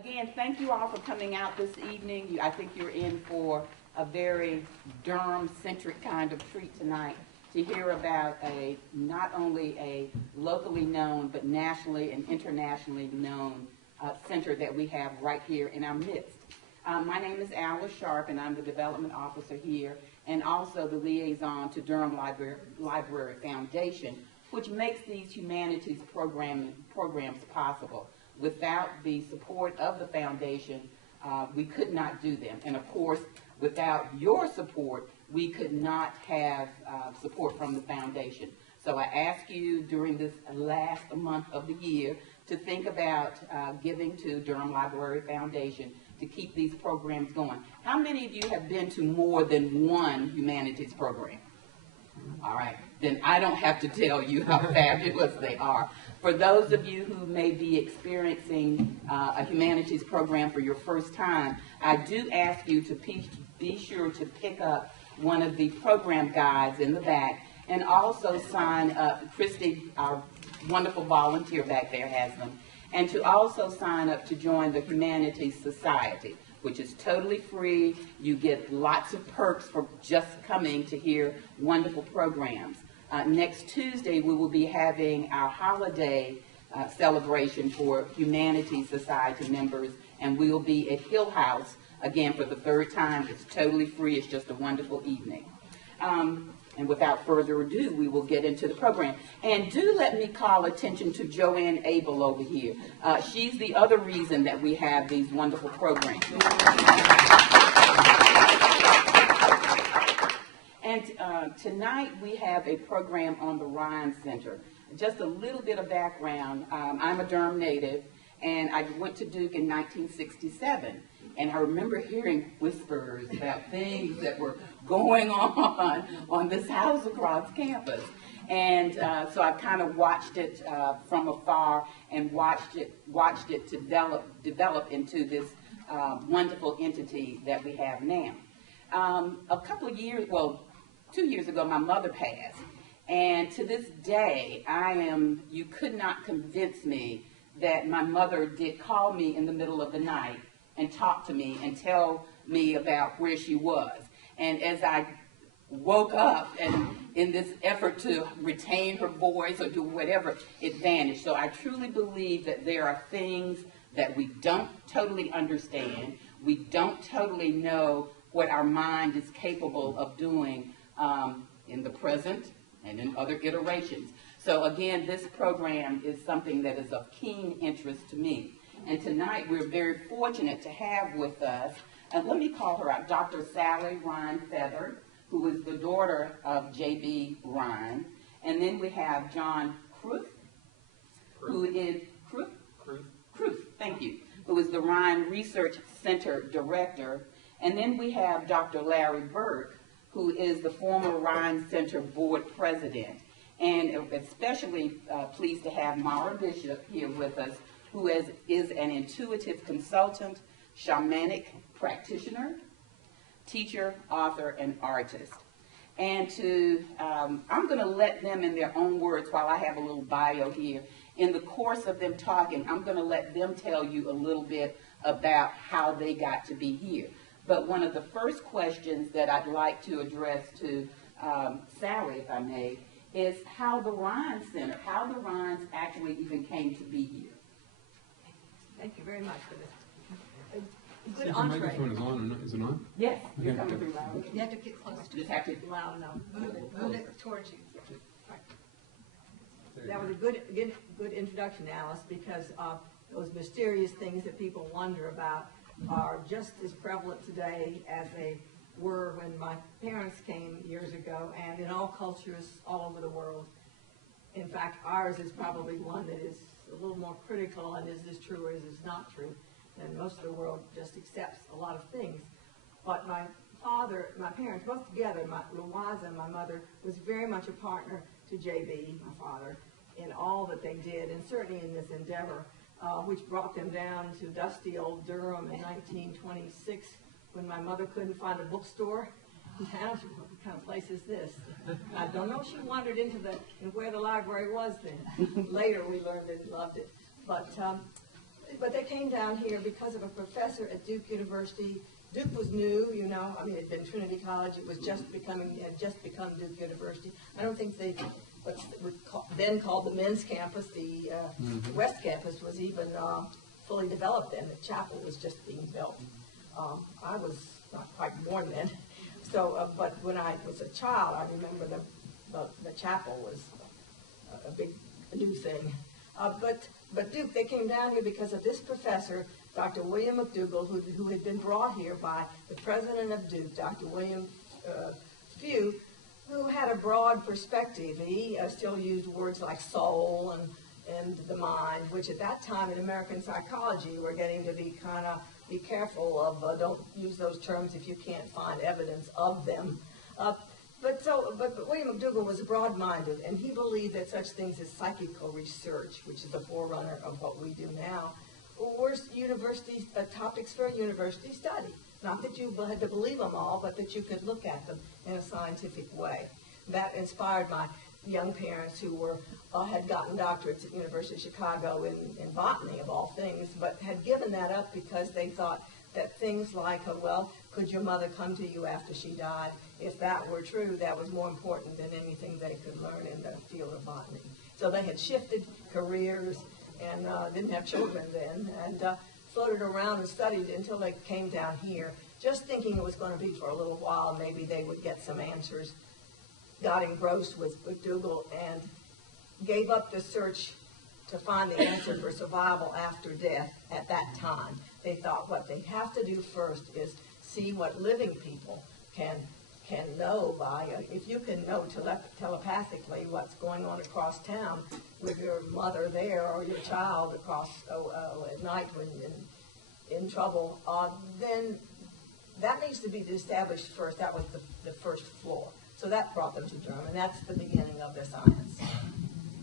Again, thank you all for coming out this evening. I think you're in for a very Durham-centric kind of treat tonight to hear about not only a locally known but nationally and internationally known center that we have right here in our midst. My name is Alice Sharp, and I'm the development officer here and also the liaison to Durham Library Foundation, which makes these humanities programs possible. Without the support of the foundation, we could not do them. And of course, without your support, we could not have support from the foundation. So I ask you during this last month of the year to think about giving to Durham Library Foundation to keep these programs going. How many of you have been to more than one humanities program? All right, then I don't have to tell you how fabulous they are. For those of you who may be experiencing a humanities program for your first time, I do ask you to be sure to pick up one of the program guides in the back and also sign up. Christy, our wonderful volunteer back there, has them. And to also sign up to join the Humanities Society, which is totally free. You get lots of perks for just coming to hear wonderful programs. Next Tuesday, we will be having our holiday celebration for Humanities Society members, and we will be at Hill House, again, for the third time. It's totally free. It's just a wonderful evening. And without further ado, we will get into the program. And do let me call attention to Joanne Abel over here. She's the other reason that we have these wonderful programs. And tonight we have a program on the Rhine Center. Just a little bit of background. I'm a Durham native, and I went to Duke in 1967. And I remember hearing whispers about things that were going on this house across campus. And so I kind of watched it from afar and watched it develop into this wonderful entity that we have now. A couple of years, well, 2 years ago, my mother passed. And to this day, you could not convince me that my mother did call me in the middle of the night and talk to me and tell me about where she was. And as I woke up, and in this effort to retain her voice or do whatever, it vanished. So I truly believe that there are things that we don't totally understand. We don't totally know what our mind is capable of doing in the present and in other iterations. So again, this program is something that is of keen interest to me. And tonight we're very fortunate to have with us, and let me call her out, Dr. Sally Rhine Feather, who is the daughter of J.B. Rhine. And then we have John Kruth, who is, Kruth, thank you, who is the Rhine Research Center director. And then we have Dr. Larry Burk, who is the former Rhine Center board president. And especially pleased to have Mara Bishop here with us, who is an intuitive consultant, shamanic practitioner, teacher, author, and artist. And I'm going to let them in their own words, while I have a little bio here. In the course of them talking, I'm going to let them tell you a little bit about how they got to be here. But one of the first questions that I'd like to address to Sally, if I may, is how the Rhine Center, how the Rhines actually even came to be here. Thank you very much for this. Good The entree. microphone is on or not? Is it on? Yes, you're Okay. coming through loud. You have to get close to Just have to. loud enough. Move it towards you. Right. There That you was go. a good introduction, Alice, because those mysterious things that people wonder about are just as prevalent today as they were when my parents came years ago, and in all cultures all over the world. In fact, ours is probably one that is a little more critical and is this true or is this not true. And most of the world just accepts a lot of things. But my parents, both together, Louise and my mother, was very much a partner to J.B., my father, in all that they did, and certainly in this endeavor, which brought them down to dusty old Durham in 1926, when my mother couldn't find a bookstore. Now, what kind of place is this? I don't know if she wandered into where the library was then. Later we learned that he loved it. But But they came down here because of a professor at Duke University. Duke was new, you know. I mean, it had been Trinity College. It was had just become Duke University. I don't think what's then called the men's campus, the West Campus, was even fully developed then. The chapel was just being built. I was not quite born then. So, but when I was a child, I remember the chapel was a big new thing. But Duke, they came down here because of this professor, Dr. William McDougall, who had been brought here by the president of Duke, Dr. William Few, who had a broad perspective. He still used words like soul and the mind, which at that time in American psychology were getting to be be careful of, don't use those terms if you can't find evidence of them. But William McDougall was broad-minded, and he believed that such things as psychical research, which is the forerunner of what we do now, were university topics for a university study. Not that you had to believe them all, but that you could look at them in a scientific way. That inspired my young parents who had gotten doctorates at the University of Chicago in botany, of all things, but had given that up because they thought that things like, well, could your mother come to you after she died? If that were true, that was more important than anything they could learn in the field of botany. So they had shifted careers and didn't have children then, and floated around and studied until they came down here, just thinking it was going to be for a little while, maybe they would get some answers. Got engrossed with McDougall and gave up the search to find the answer for survival after death at that time. They thought what they have to do first is see what living people can know by, if you can know telepathically what's going on across town with your mother there or your child across at night when in trouble, then that needs to be established first. That was the first floor. So that brought them to Durham, and that's the beginning of their science.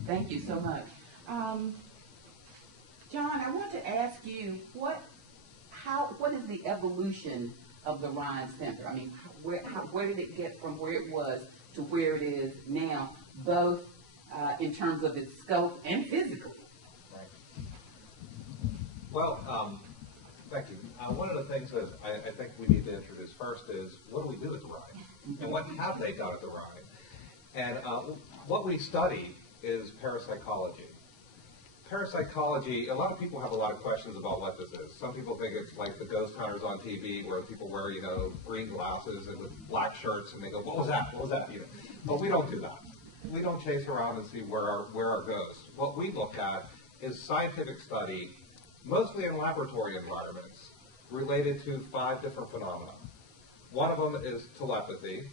Thank you so much. John, I want to ask you, what is the evolution of the Rhine Center? I mean, where did it get from where it was to where it is now, both in terms of its scope and physically? Right. Well, thank you. One of the things that I think we need to introduce first is, what do we do at the Rhine? And what have they done at the Rhine? And what we study is parapsychology. Parapsychology, a lot of people have a lot of questions about what this is. Some people think it's like the ghost hunters on TV where people wear, green glasses and with black shirts, and they go, what was that? What was that? But we don't do that. We don't chase around and see where our ghosts. What we look at is scientific study, mostly in laboratory environments, related to 5 different phenomena. One of them is telepathy,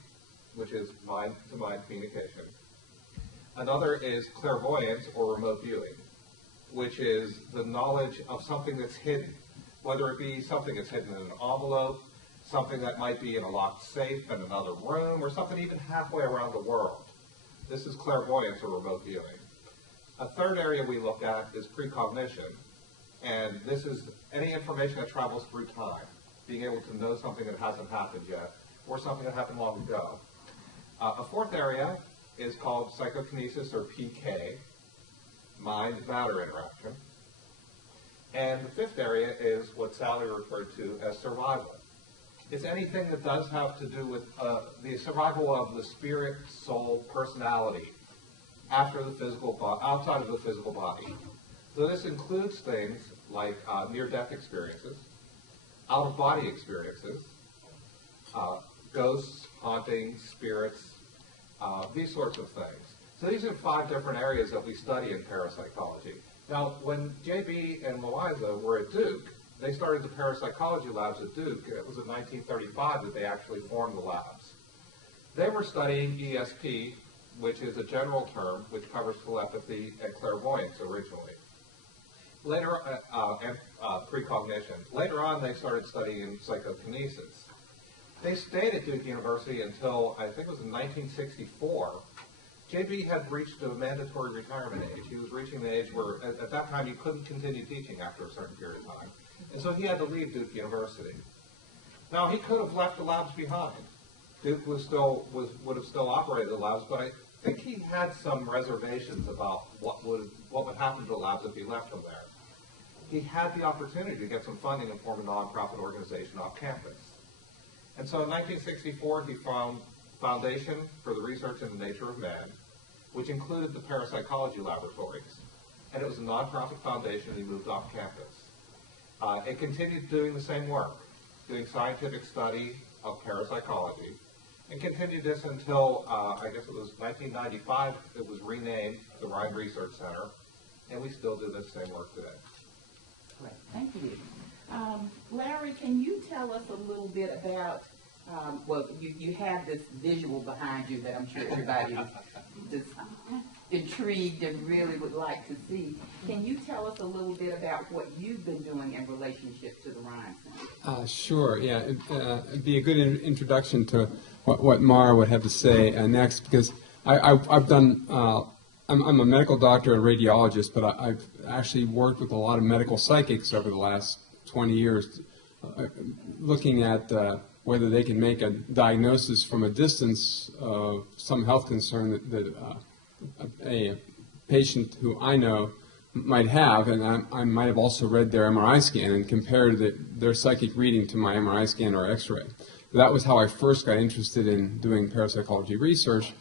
which is mind-to-mind communication. Another is clairvoyance, or remote viewing, which is the knowledge of something that's hidden, whether it be something that's hidden in an envelope, something that might be in a locked safe in another room, or something even halfway around the world. This is clairvoyance, or remote viewing. A third area we look at is precognition, and this is any information that travels through time, being able to know something that hasn't happened yet, or something that happened long ago. A fourth area is called psychokinesis, or PK, mind-matter interaction. And the fifth area is what Sally referred to as survival. It's anything that does have to do with the survival of the spirit, soul, personality after the physical outside of the physical body. So this includes things like near-death experiences, out-of-body experiences, ghosts, hauntings, spirits, these sorts of things. So these are 5 different areas that we study in parapsychology. Now, when J.B. and Louisa were at Duke, they started the parapsychology labs at Duke. It was in 1935 that they actually formed the labs. They were studying ESP, which is a general term which covers telepathy and clairvoyance originally. Later, and precognition. Later on, they started studying psychokinesis. They stayed at Duke University until, I think it was in 1964. J.B. had reached a mandatory retirement age. He was reaching the age where, at that time, he couldn't continue teaching after a certain period of time. And so he had to leave Duke University. Now, he could have left the labs behind. Duke would have still operated the labs, but I think he had some reservations about what would happen to the labs if he left them there. he had the opportunity to get some funding and form a nonprofit organization off campus. And so in 1964, he found Foundation for the Research in the Nature of Man, which included the parapsychology laboratories. And it was a nonprofit foundation, and he moved off campus. It continued doing the same work, doing scientific study of parapsychology, and continued this until, I guess it was 1995, it was renamed the Rhine Research Center, and we still do this same work today. Great, thank you. Larry, can you tell us a little bit about, well, you have this visual behind you that I'm sure everybody is intrigued and really would like to see. Can you tell us a little bit about what you've been doing in relationship to the Rhine Center? Sure, yeah. It'd be a good introduction to what Mara would have to say next, because I've done, I'm a medical doctor and radiologist, but I've actually worked with a lot of medical psychics over the last 20 years, looking at whether they can make a diagnosis from a distance of some health concern that a patient who I know might have, and I might have also read their MRI scan and compared their psychic reading to my MRI scan or X-ray. That was how I first got interested in doing parapsychology research.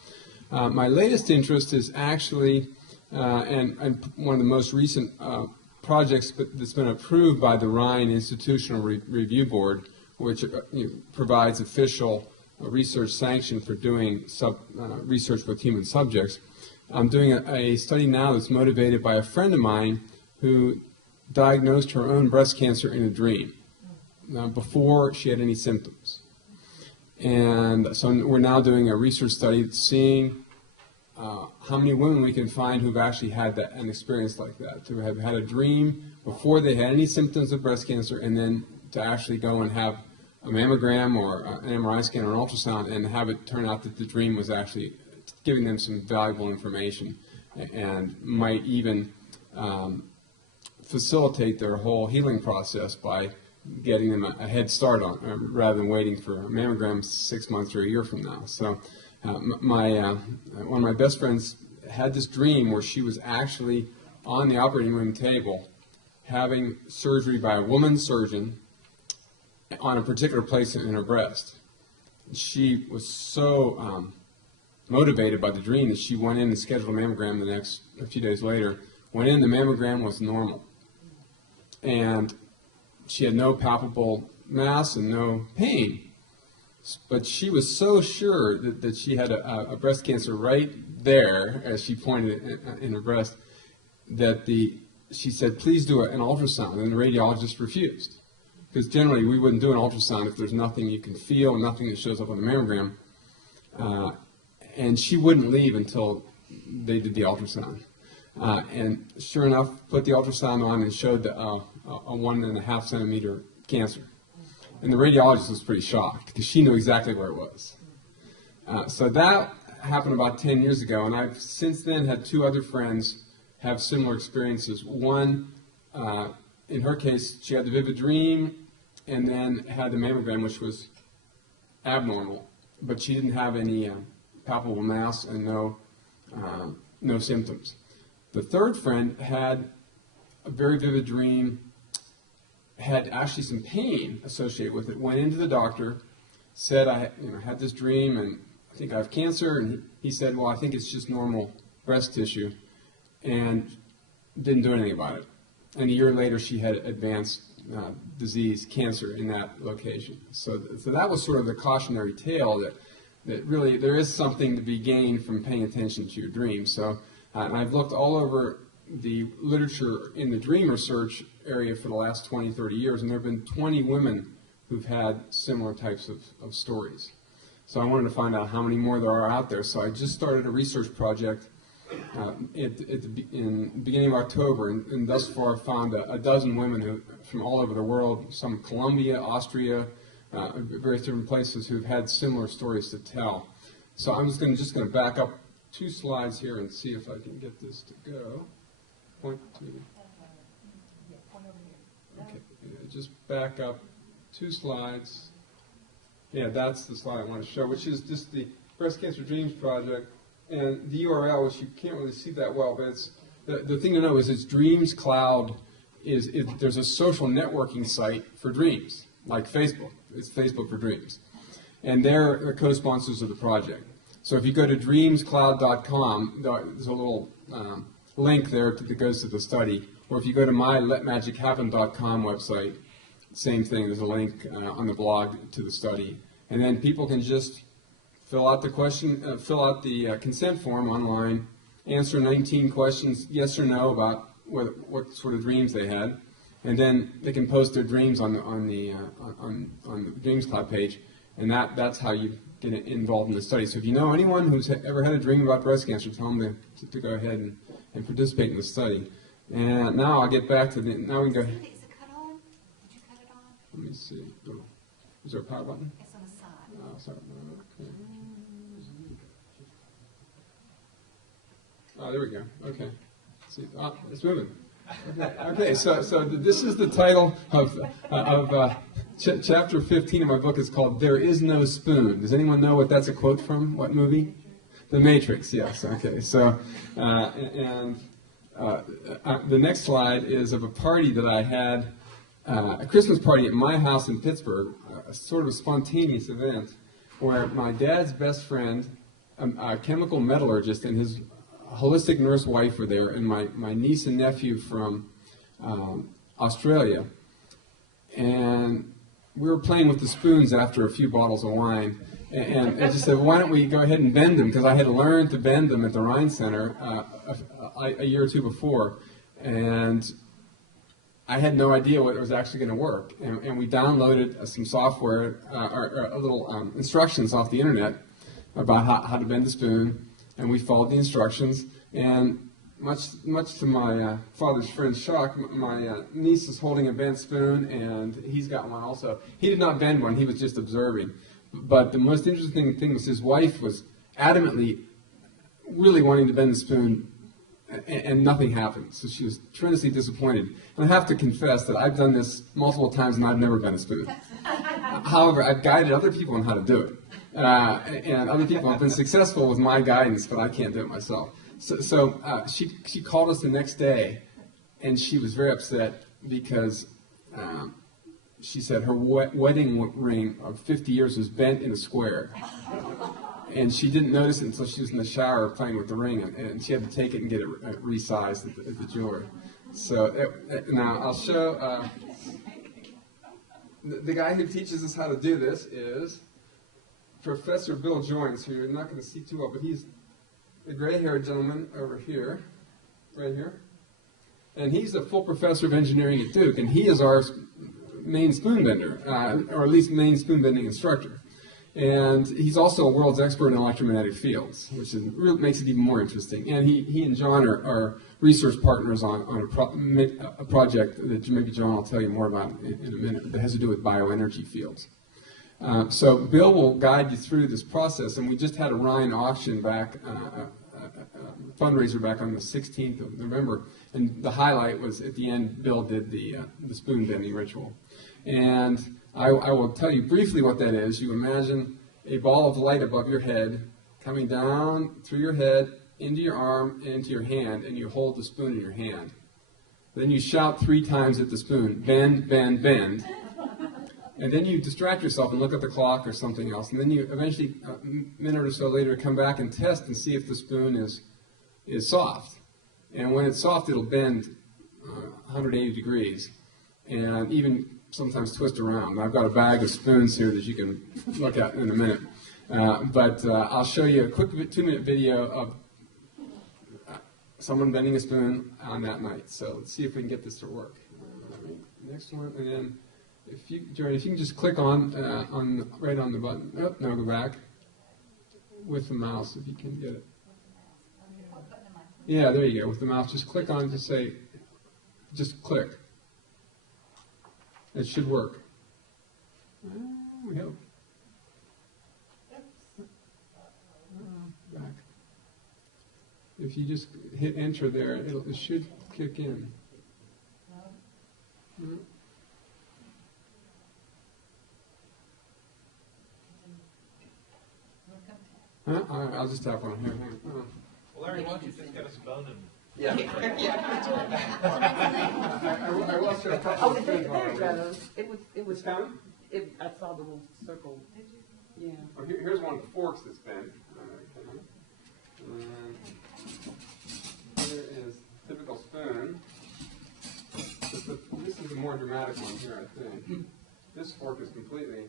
My latest interest is actually, and one of the most recent projects that's been approved by the Rhine Institutional Review Board, which provides official research sanction for doing research with human subjects. I'm doing a study now that's motivated by a friend of mine who diagnosed her own breast cancer in a dream before she had any symptoms. And so we're now doing a research study seeing how many women we can find who've actually had an experience like that, to have had a dream before they had any symptoms of breast cancer, and then to actually go and have a mammogram or an MRI scan or an ultrasound and have it turn out that the dream was actually giving them some valuable information and might even facilitate their whole healing process by getting them a head start on, rather than waiting for a mammogram 6 months or a year from now. So one of my best friends had this dream where she was actually on the operating room table having surgery by a woman surgeon on a particular place in her breast. She was so motivated by the dream that she went in and scheduled a mammogram a few days later. Went in, the mammogram was normal. And she had no palpable mass and no pain. But she was so sure that she had a breast cancer right there, as she pointed in her breast, that she said, please do an ultrasound. And the radiologist refused. Because generally we wouldn't do an ultrasound if there's nothing you can feel, nothing that shows up on the mammogram. And she wouldn't leave until they did the ultrasound. And sure enough, put the ultrasound on and showed a 1.5 centimeter cancer. And the radiologist was pretty shocked because she knew exactly where it was. So that happened about 10 years ago, and I've since then had two other friends have similar experiences. One, in her case, she had the vivid dream and then had the mammogram, which was abnormal, but she didn't have any palpable mass and no symptoms. The third friend had a very vivid dream, had actually some pain associated with it, went into the doctor, said, I had this dream and I think I have cancer, and he said, well, I think it's just normal breast tissue, and didn't do anything about it. And a year later, she had advanced disease, cancer in that location. So that was sort of the cautionary tale that really there is something to be gained from paying attention to your dreams. So and I've looked all over the literature in the dream research area for the last 20, 30 years, and there have been 20 women who've had similar types of stories. So I wanted to find out how many more there are out there. So I just started a research project in the beginning of October, and thus far found a dozen women from all over the world, some Colombia, Austria, various different places, who've had similar stories to tell. So I'm just going to back up 2 slides here and see if I can get this to go. Point to. Okay, just back up 2 slides. Yeah, that's the slide I want to show, which is just the Breast Cancer Dreams Project. And the URL, which you can't really see that well, but it's the thing to know is it's dreamscloud.org. there's a social networking site for dreams, like Facebook. It's Facebook for Dreams. And they're the co-sponsors of the project. So if you go to dreamscloud.com, there's a little link there that goes to the study. Or if you go to my letmagichappen.com website, same thing, there's a link on the blog to the study. And then people can just fill out the consent form online, answer 19 questions, yes or no, about what sort of dreams they had, and then they can post their dreams on the Dreams Cloud page, and that's how you get involved in the study. So if you know anyone who's ever had a dream about breast cancer, tell them to go ahead and participate in the study. And now I'll get back to now we can go. Is it cut on? Did you cut it on? Let me see. Oh, is there a power button? It's on the side. Oh, sorry. Okay. Oh, there we go. Okay. See, it's moving. Okay. So this is the title of chapter 15 of my book. It's called "There Is No Spoon." Does anyone know what that's a quote from? What movie? The Matrix. Yes. Okay. So the next slide is of a party that I had, a Christmas party at my house in Pittsburgh, a sort of a spontaneous event where my dad's best friend, a chemical metallurgist, and his holistic nurse wife were there, and my niece and nephew from Australia. And we were playing with the spoons after a few bottles of wine. And I just said, why don't we go ahead and bend them? Because I had learned to bend them at the Rhine Center a year or two before. And I had no idea what was actually going to work. And we downloaded some software, or a little instructions off the internet about how to bend the spoon. And we followed the instructions. And much to my father's friend's shock, my niece is holding a bent spoon, and he's got one also. He did not bend one. He was just observing. But the most interesting thing was his wife was adamantly really wanting to bend the spoon, and nothing happened. So she was tremendously disappointed. And I have to confess that I've done this multiple times and I've never bent a spoon. However, I've guided other people on how to do it. And other people have been successful with my guidance, but I can't do it myself. So she called us the next day, and she was very upset because she said her wedding ring of 50 years was bent in a square. And she didn't notice it until she was in the shower playing with the ring, and she had to take it and get it resized at the jeweler. So now I'll show, the guy who teaches us how to do this is Professor Bill Joynes, who you're not going to see too well, but he's the gray-haired gentleman over here, right here. And he's a full professor of engineering at Duke, and he is our main spoon bender, or at least main spoon bending instructor. And he's also a world's expert in electromagnetic fields, which makes it even more interesting. And he and John are research partners on a project that maybe John will tell you more about in a minute that has to do with bioenergy fields. So Bill will guide you through this process, and we just had a Rhine auction back, fundraiser back on the 16th of November, and the highlight was at the end, Bill did the spoon bending ritual. And I will tell you briefly what that is. You imagine a ball of light above your head coming down through your head, into your arm, and into your hand, and you hold the spoon in your hand. Then you shout 3 times at the spoon, bend, bend, bend. And then you distract yourself and look at the clock or something else. And then you eventually, a minute or so later, come back and test and see if the spoon is soft. And when it's soft, it'll bend 180 degrees and even sometimes twist around. I've got a bag of spoons here that you can look at in a minute. But I'll show you a quick 2-minute video of someone bending a spoon on that night. So let's see if we can get this to work. Next one, and then Jerry, if you can just click on right on the button. Oh, no, go back with the mouse if you can get it. Yeah, there you go. With the mouse, just click on. Just click. It should work. We hope. Back. If you just hit enter there, it should kick in. I'll just tap on here. Well, Larry, why don't you just get us a bone and Yeah. I will show a couple Oh, of there spoons while it we're goes. It was coming? I saw the little circle. Yeah. Oh, here's one of the forks that's bent. And here is typical spoon. This is the more dramatic one here, I think. This fork is completely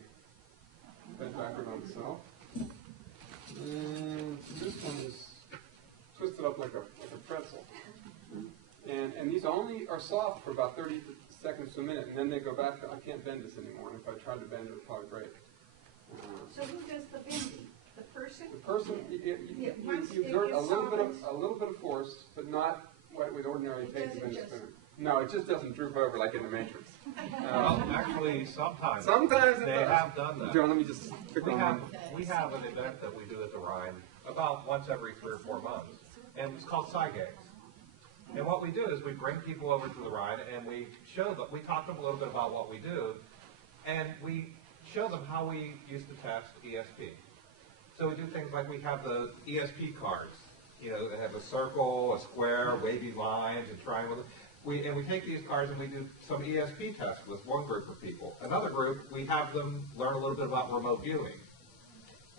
bent backward on itself. And this one is twisted up like a pretzel. And these only are soft for about 30 seconds to a minute, and then they go back to, I can't bend this anymore, and if I tried to bend it, it would probably break. So who does the bending? The person? The person, you exert a little bit of force, but not what it would ordinarily take to bend a spoon. No, it just doesn't droop over like in the Matrix. Well, actually, sometimes Sometimes they have done that. John, let me just pick We on have, one. we have an event that we do at the Rhine about once every 3 or 4 months, and it's called Psychokinesis. And what we do is we bring people over to the Rhine and we show them, we talk to them a little bit about what we do, and we show them how we used to test ESP. So we do things like we have the ESP cards, you know, that have a circle, a square, wavy lines, a triangle. We take these cards and we do some ESP tests with one group of people. Another group, we have them learn a little bit about remote viewing.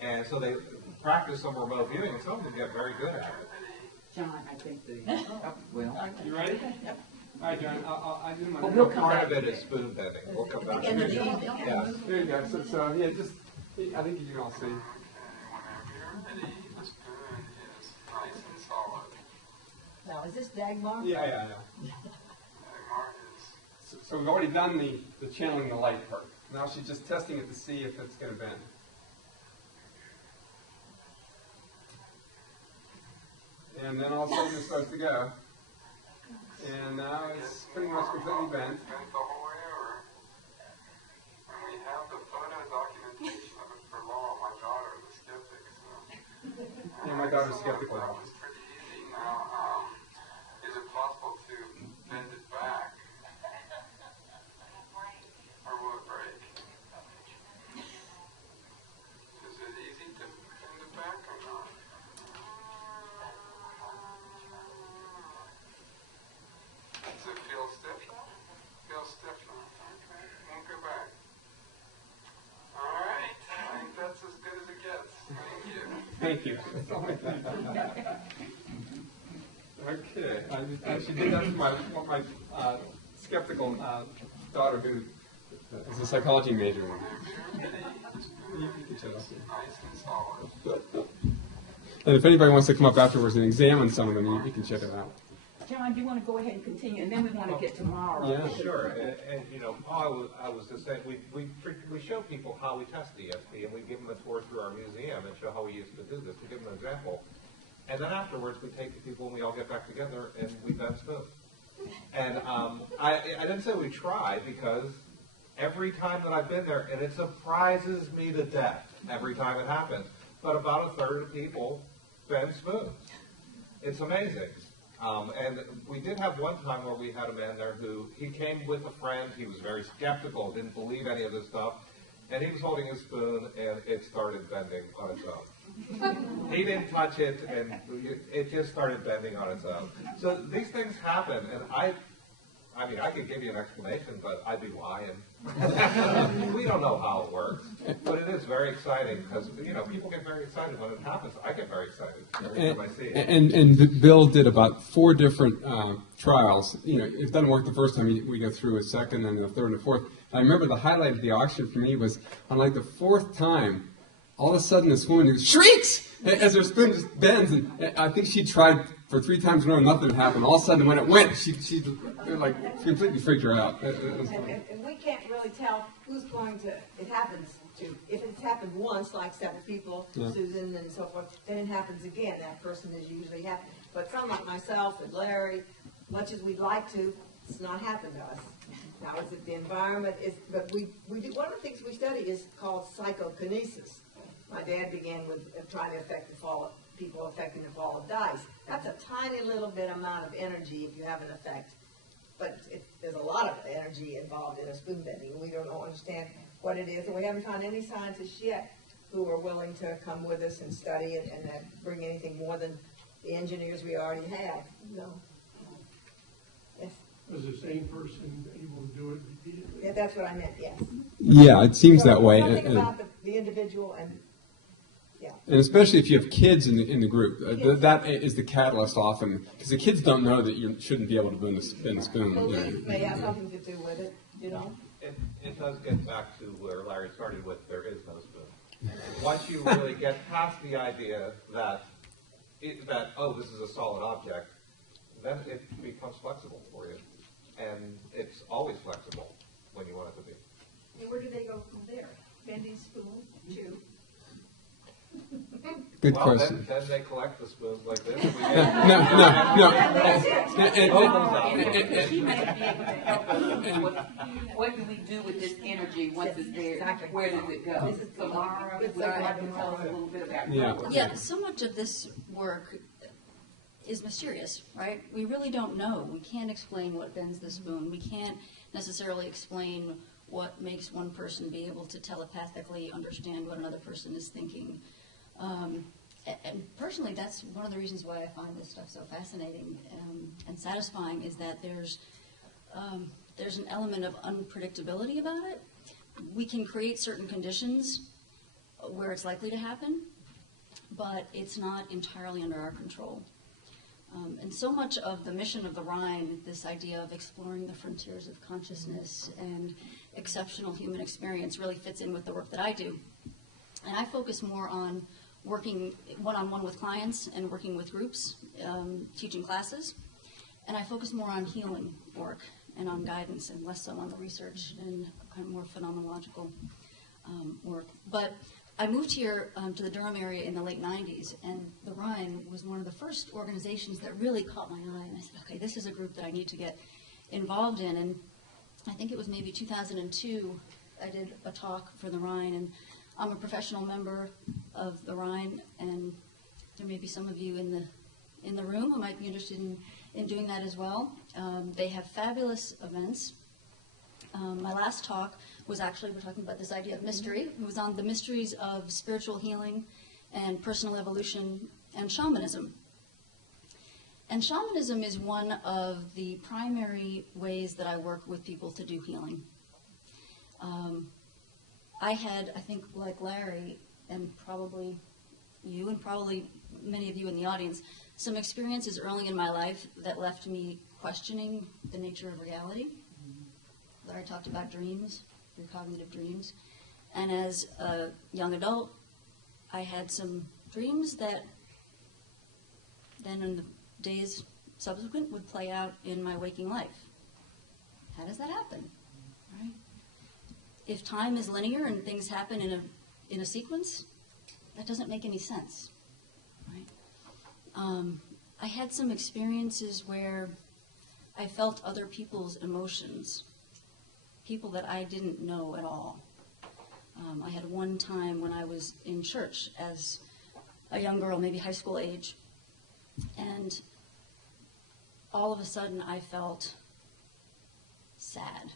And so they practice some remote viewing, and some of them get very good at it. John, I think well. You ready? Yep. All right, John, I do my... But we'll come Part back of it to is spoon bending. We'll come back to And the it. dog. Yes. There you go. So yeah, just, I think you can all see. Now, is this Dagmar? Yeah. So we've already done the channeling the light part. Now she's just testing it to see if it's going to bend. And then all of a sudden it starts to go. And now it's pretty much completely bent. Bent the whole way over. And we have the photo documentation of it for law. My daughter is a skeptic, so. Yeah, my daughter's skeptical. That was pretty easy. Now, is it possible to bend it back? Or will it break? Is it easy to bend it back or not? Does it feel stiff? Feels stiff now. Okay. Won't go back. All right. I think that's as good as it gets. Thank you. Thank you. Okay. I actually did that for my skeptical daughter who is a psychology major. You can check it out. Nice and solid. And if anybody wants to come up afterwards and examine some of them, you can check it out. John, do you want to go ahead and continue? And then we want to get tomorrow. Yeah. Sure, and you know, Paul, I was just saying, we show people how we test ESP, and we give them a tour through our museum and show how we used to do this. We give them an example, and then afterwards we take the people and we all get back together and we bend spoon. And I didn't say we try, because every time that I've been there, and it surprises me to death every time it happens, but about a third of people bend spoons. It's amazing. And we did have one time where we had a man there who, he came with a friend, he was very skeptical, didn't believe any of this stuff, and he was holding his spoon and it started bending on its own. He didn't touch it and it just started bending on its own. So these things happen, and I mean, I could give you an explanation, but I'd be lying. We don't know how it works, but it is very exciting because, you know, people get very excited when it happens. I get very excited every time I see it. And Bill did about 4 different trials. You know, if it doesn't work the first time, we go through a second and a third and a fourth. I remember the highlight of the auction for me was on like the 4th time, all of a sudden this woman shrieks as her spoon just bends, and I think she tried for 3 times in a row, nothing happened. All of a sudden when it went, she like completely freaked her out. And we can't really tell who's going to, it happens to, if it's happened once, like several people, Yeah. Susan and so forth, then it happens again. That person is usually happy. But some like myself and Larry, much as we'd like to, it's not happened to us. Now, is it the environment? But we do, one of the things we study is called psychokinesis. My dad began with trying to affect the fall of, people affecting the fall of dice. That's a tiny little bit amount of energy if you have an effect. But there's a lot of energy involved in a spoon bending. We don't understand what it is, and we haven't found any scientists yet who are willing to come with us and study it and bring anything more than the engineers we already have. No. same person able to do it repeatedly? Yeah, that's what I meant, yes. Yeah, it seems that way. Something about the individual and, yeah. And especially if you have kids in the group, that is the catalyst often, because the kids don't know that you shouldn't be able to spin the spoon. Belief may have something to do with it, you know? It does get back to where Larry started with, there is no spoon. Once you really get past the idea that, oh, this is a solid object, then it becomes flexible for you. And it's always flexible when you want it to be. And where do they go from there? Bending spoon to? Good Well, question. then they collect the spoons like this. She may be able to help us. What do we do with this energy once it's there? Exactly. Where does it go? Samara, would you like to tell us a little bit about Yeah. your work? Yeah, so much of this work is mysterious, right? We really don't know. We can't explain what bends the spoon. We can't necessarily explain what makes one person be able to telepathically understand what another person is thinking. And personally, that's one of the reasons why I find this stuff so fascinating and satisfying, is that there's an element of unpredictability about it. We can create certain conditions where it's likely to happen, but it's not entirely under our control. And so much of the mission of the Rhine, this idea of exploring the frontiers of consciousness and exceptional human experience, really fits in with the work that I do. And I focus more on working one-on-one with clients and working with groups, teaching classes. And I focus more on healing work and on guidance, and less so on the research and kind of more phenomenological work. But I moved here to the Durham area in the late 90s, and the Rhine was one of the first organizations that really caught my eye. And I said, okay, this is a group that I need to get involved in. And I think it was maybe 2002, I did a talk for the Rhine, and I'm a professional member of the Rhine, and there may be some of you in the room who might be interested in doing that as well. They have fabulous events. My last talk was actually, we're talking about this idea of mystery. It was on the mysteries of spiritual healing and personal evolution and shamanism. And shamanism is one of the primary ways that I work with people to do healing. I had, I think, like Larry, and probably you, and probably many of you in the audience, some experiences early in my life that left me questioning the nature of reality. Larry talked about dreams, precognitive dreams. And as a young adult, I had some dreams that then in the days subsequent would play out in my waking life. How does that happen? Right? If time is linear and things happen in a sequence, that doesn't make any sense. Right? I had some experiences where I felt other people's emotions, people that I didn't know at all. I had one time when I was in church as a young girl, maybe high school age, and all of a sudden I felt sad,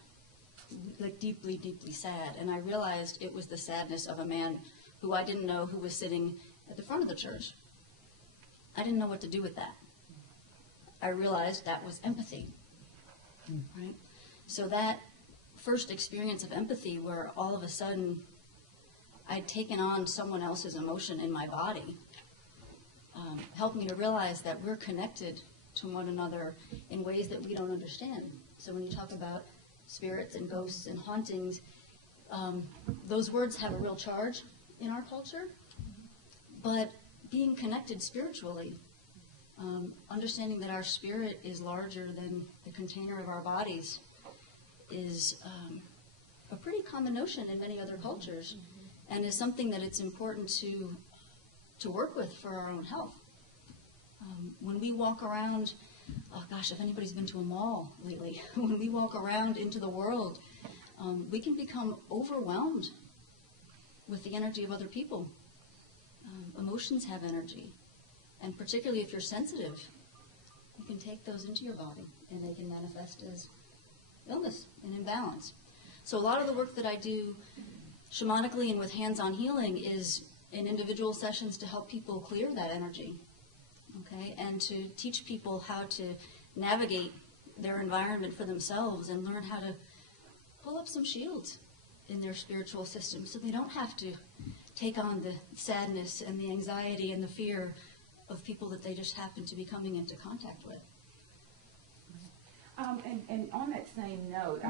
like deeply, deeply sad. And I realized it was the sadness of a man who I didn't know, who was sitting at the front of the church. I didn't know what to do with that. I realized that was empathy, right? So that first experience of empathy, where all of a sudden I'd taken on someone else's emotion in my body, helped me to realize that we're connected to one another in ways that we don't understand. So when you talk about spirits and ghosts and hauntings, those words have a real charge in our culture, but being connected spiritually, understanding that our spirit is larger than the container of our bodies, is a pretty common notion in many other cultures, and is something that it's important to work with for our own health. When we walk around, oh gosh, if anybody's been to a mall lately, when we walk around into the world, we can become overwhelmed with the energy of other people. Emotions have energy, and particularly if you're sensitive, you can take those into your body, and they can manifest as illness and imbalance. So a lot of the work that I do shamanically and with hands-on healing is in individual sessions to help people clear that energy, okay, and to teach people how to navigate their environment for themselves and learn how to pull up some shields in their spiritual system so they don't have to take on the sadness and the anxiety and the fear of people that they just happen to be coming into contact with. And on that same note,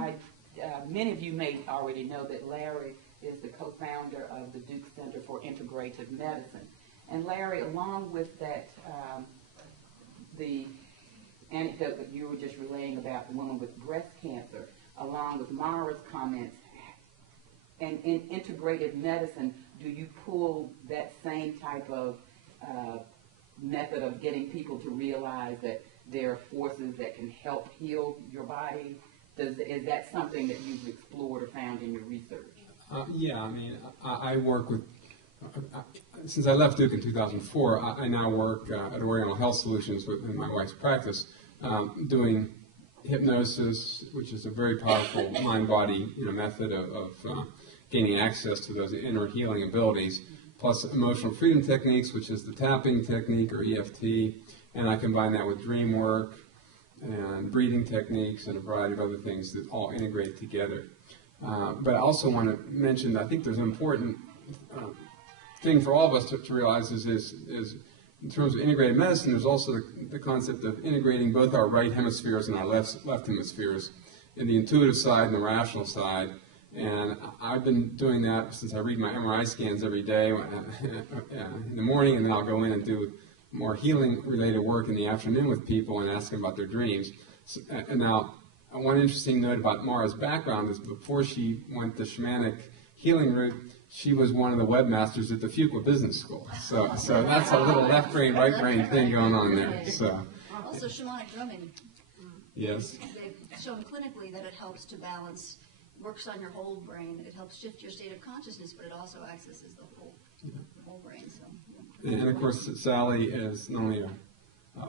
many of you may already know that Larry is the co-founder of the Duke Center for Integrative Medicine. And Larry, along with that, the anecdote that you were just relaying about the woman with breast cancer, along with Mara's comments, and in integrative medicine, do you pull that same type of method of getting people to realize that there are forces that can help heal your body? Is that something that you've explored or found in your research? Yeah, I mean, I work with, since I left Duke in 2004, I now work at Oriental Health Solutions in my wife's practice, doing hypnosis, which is a very powerful mind-body method of gaining access to those inner healing abilities, plus emotional freedom techniques, which is the tapping technique or EFT, and I combine that with dream work and breathing techniques and a variety of other things that all integrate together. But I also want to mention that I think there's an important thing for all of us to realize is in terms of integrated medicine, there's also the concept of integrating both our right hemispheres and our left hemispheres, in the intuitive side and the rational side. And I've been doing that since I read my MRI scans every day in the morning, and then I'll go in and do more healing-related work in the afternoon with people and ask them about their dreams. And now, one interesting note about Mara's background is before she went the shamanic healing route, she was one of the webmasters at the Fuqua Business School. So that's a little left brain, right brain thing going on there. So. Also, shamanic drumming. Yes. They've shown clinically that it helps to balance, works on your whole brain. It helps shift your state of consciousness, but it also accesses the whole brain. So. Yeah. And of course, Sally is not only a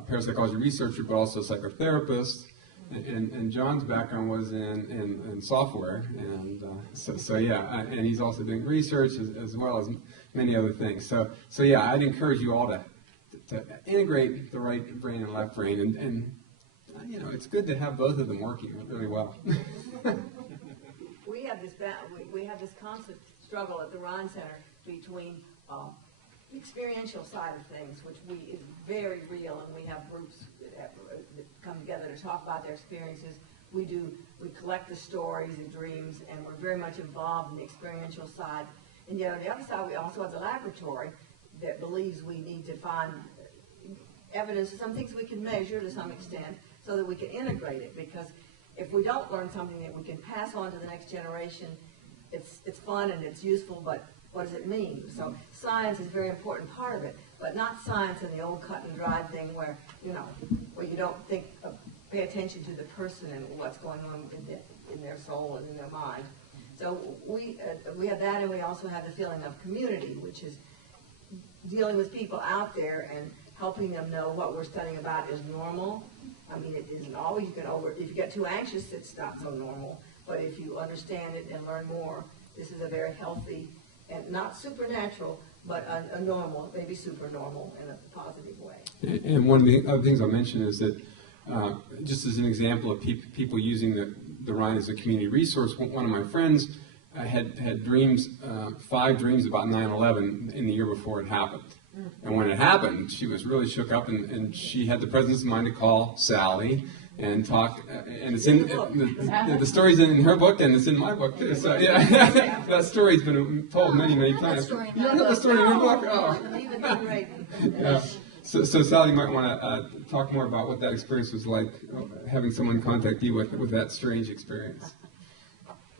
parapsychology researcher, but also a psychotherapist. And John's background was in software, and and he's also doing research as well as many other things. So yeah, I'd encourage you all to integrate the right brain and left brain, and it's good to have both of them working really well. We have this constant struggle at the Rhine Center between the experiential side of things, which is very real, and we have groups that come together to talk about their experiences. We collect the stories and dreams, and we're very much involved in the experiential side. And yet on the other side, we also have the laboratory that believes we need to find evidence of some things we can measure to some extent so that we can integrate it, because if we don't learn something that we can pass on to the next generation, it's fun and it's useful, but what does it mean? So science is a very important part of it, but not science in the old cut and dried thing where you don't pay attention to the person and what's going on in their soul and in their mind. So we have that, and we also have the feeling of community, which is dealing with people out there and helping them know what we're studying about is normal. I mean, it isn't always if you get too anxious, it's not so normal. But if you understand it and learn more, this is a very healthy and not supernatural, but a normal, maybe super normal in a positive way. And one of the other things I'll mention is that, just as an example of people using the Rhine as a community resource, one of my friends had dreams, 5 dreams about 9/11 in the year before it happened. And when it happened, she was really shook up, and she had the presence of mind to call Sally and talk, and it's in the story's in her book, and it's in my book too. So yeah, that story's been told many times. You don't have the story in your book? Oh. Yeah. So Sally, you might want to talk more about what that experience was like, having someone contact you with that strange experience.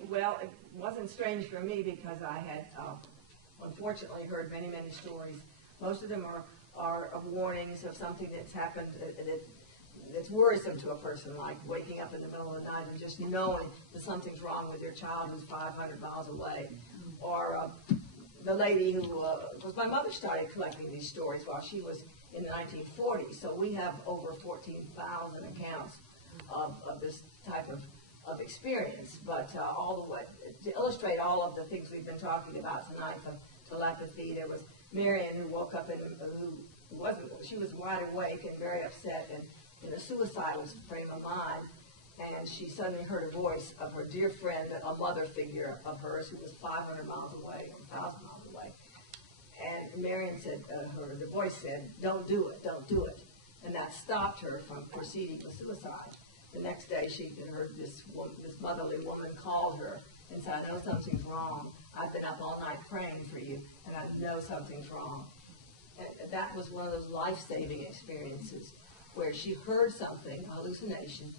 Well, it wasn't strange for me because I had unfortunately heard many stories. Most of them are of warnings of something that's happened that's worrisome to a person, like waking up in the middle of the night and just knowing that something's wrong with your child who's 500 miles away. Or the lady who was my mother started collecting these stories while she was in the 1940s. So we have over 14,000 accounts of this type of experience. But to illustrate all of the things we've been talking about tonight, from telepathy, there was Marion who woke up she was wide awake and very upset and in a suicidal frame of mind, and she suddenly heard a voice of her dear friend, a mother figure of hers who was 500 miles away, 1,000 miles away. And Marion said, the voice said, don't do it, don't do it. And that stopped her from proceeding with suicide. The next day, she heard this motherly woman called her and said, I know something's wrong. I've been up all night praying for you, and I know something's wrong. And that was one of those life-saving experiences where she heard something, a hallucination,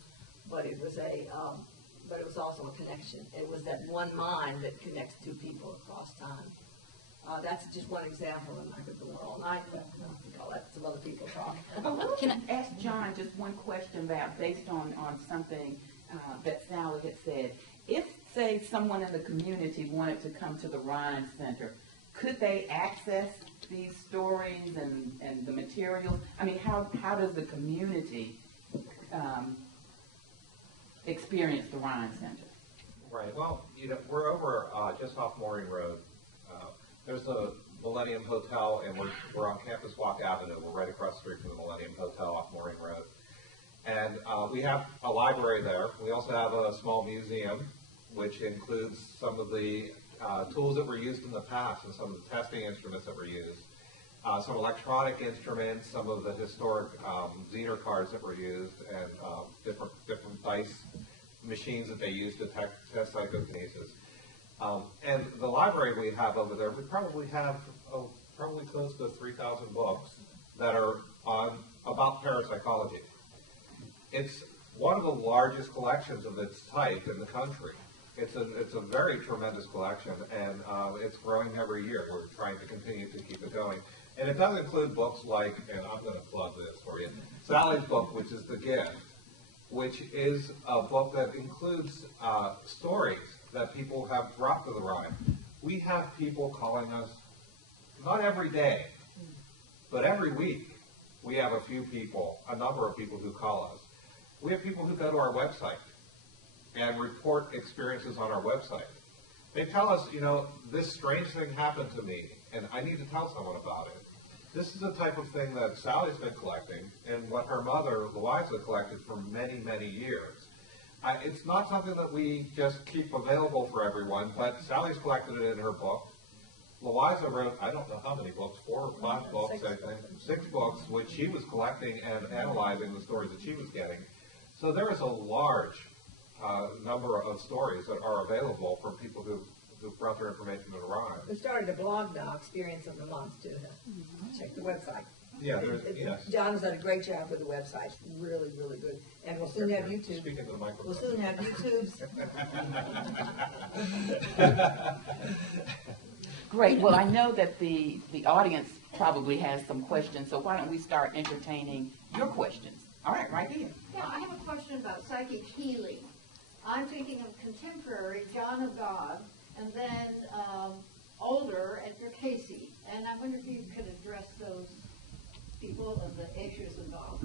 but it was also a connection. It was that one mind that connects two people across time. That's just one example, and I could go on all night, but I'll let some other people talk. Can I ask John just one question based on something that Sally had said? If, say, someone in the community wanted to come to the Rhine Center, could they access these stories and the materials? I mean, how does the community experience the Rhine Center? Right. Well, we're over just off Mooring Road. There's the Millennium Hotel, and we're on Campus Walk Avenue. We're right across the street from the Millennium Hotel off Mooring Road. And we have a library there. We also have a small museum, which includes some of the tools that were used in the past and some of the testing instruments that were used. Some electronic instruments, some of the historic Zener cards that were used, and different dice machines that they used to test psychokinesis. And the library we have over there, we probably have probably close to 3,000 books that are about parapsychology. It's one of the largest collections of its type in the country. It's a very tremendous collection, and it's growing every year. We're trying to continue to keep it going. And it does include books like, and I'm going to plug this for you, Sally's book, which is The Gift, which is a book that includes stories that people have brought to the Rhine. We have people calling us, not every day, but every week. We have a number of people who call us. We have people who go to our website and report experiences on our website. They tell us, this strange thing happened to me, and I need to tell someone about it. This is the type of thing that Sally's been collecting, and what her mother, Louisa, collected for many, many years. It's not something that we just keep available for everyone, but Sally's collected it in her book. Louisa wrote, I don't know how many books, 4 or 5 books, I think, 6 books, which she was collecting and analyzing the stories that she was getting. So there is a large number of stories that are available from people who brought their information to the Rhine. We started a blog now, Experience of the Month, too. Check the website. Yeah, yes. John has done a great job with the website. Really, really good. And we'll soon have YouTube. Speaking to the microphone. We'll soon have YouTubes. Great. Well, I know that the audience probably has some questions, so why don't we start entertaining your questions? All right, right here. Yeah, I have a question about psychic healing. I'm thinking of contemporary John of God, and then older Edgar Casey. And I wonder if you could address those people and the issues involved.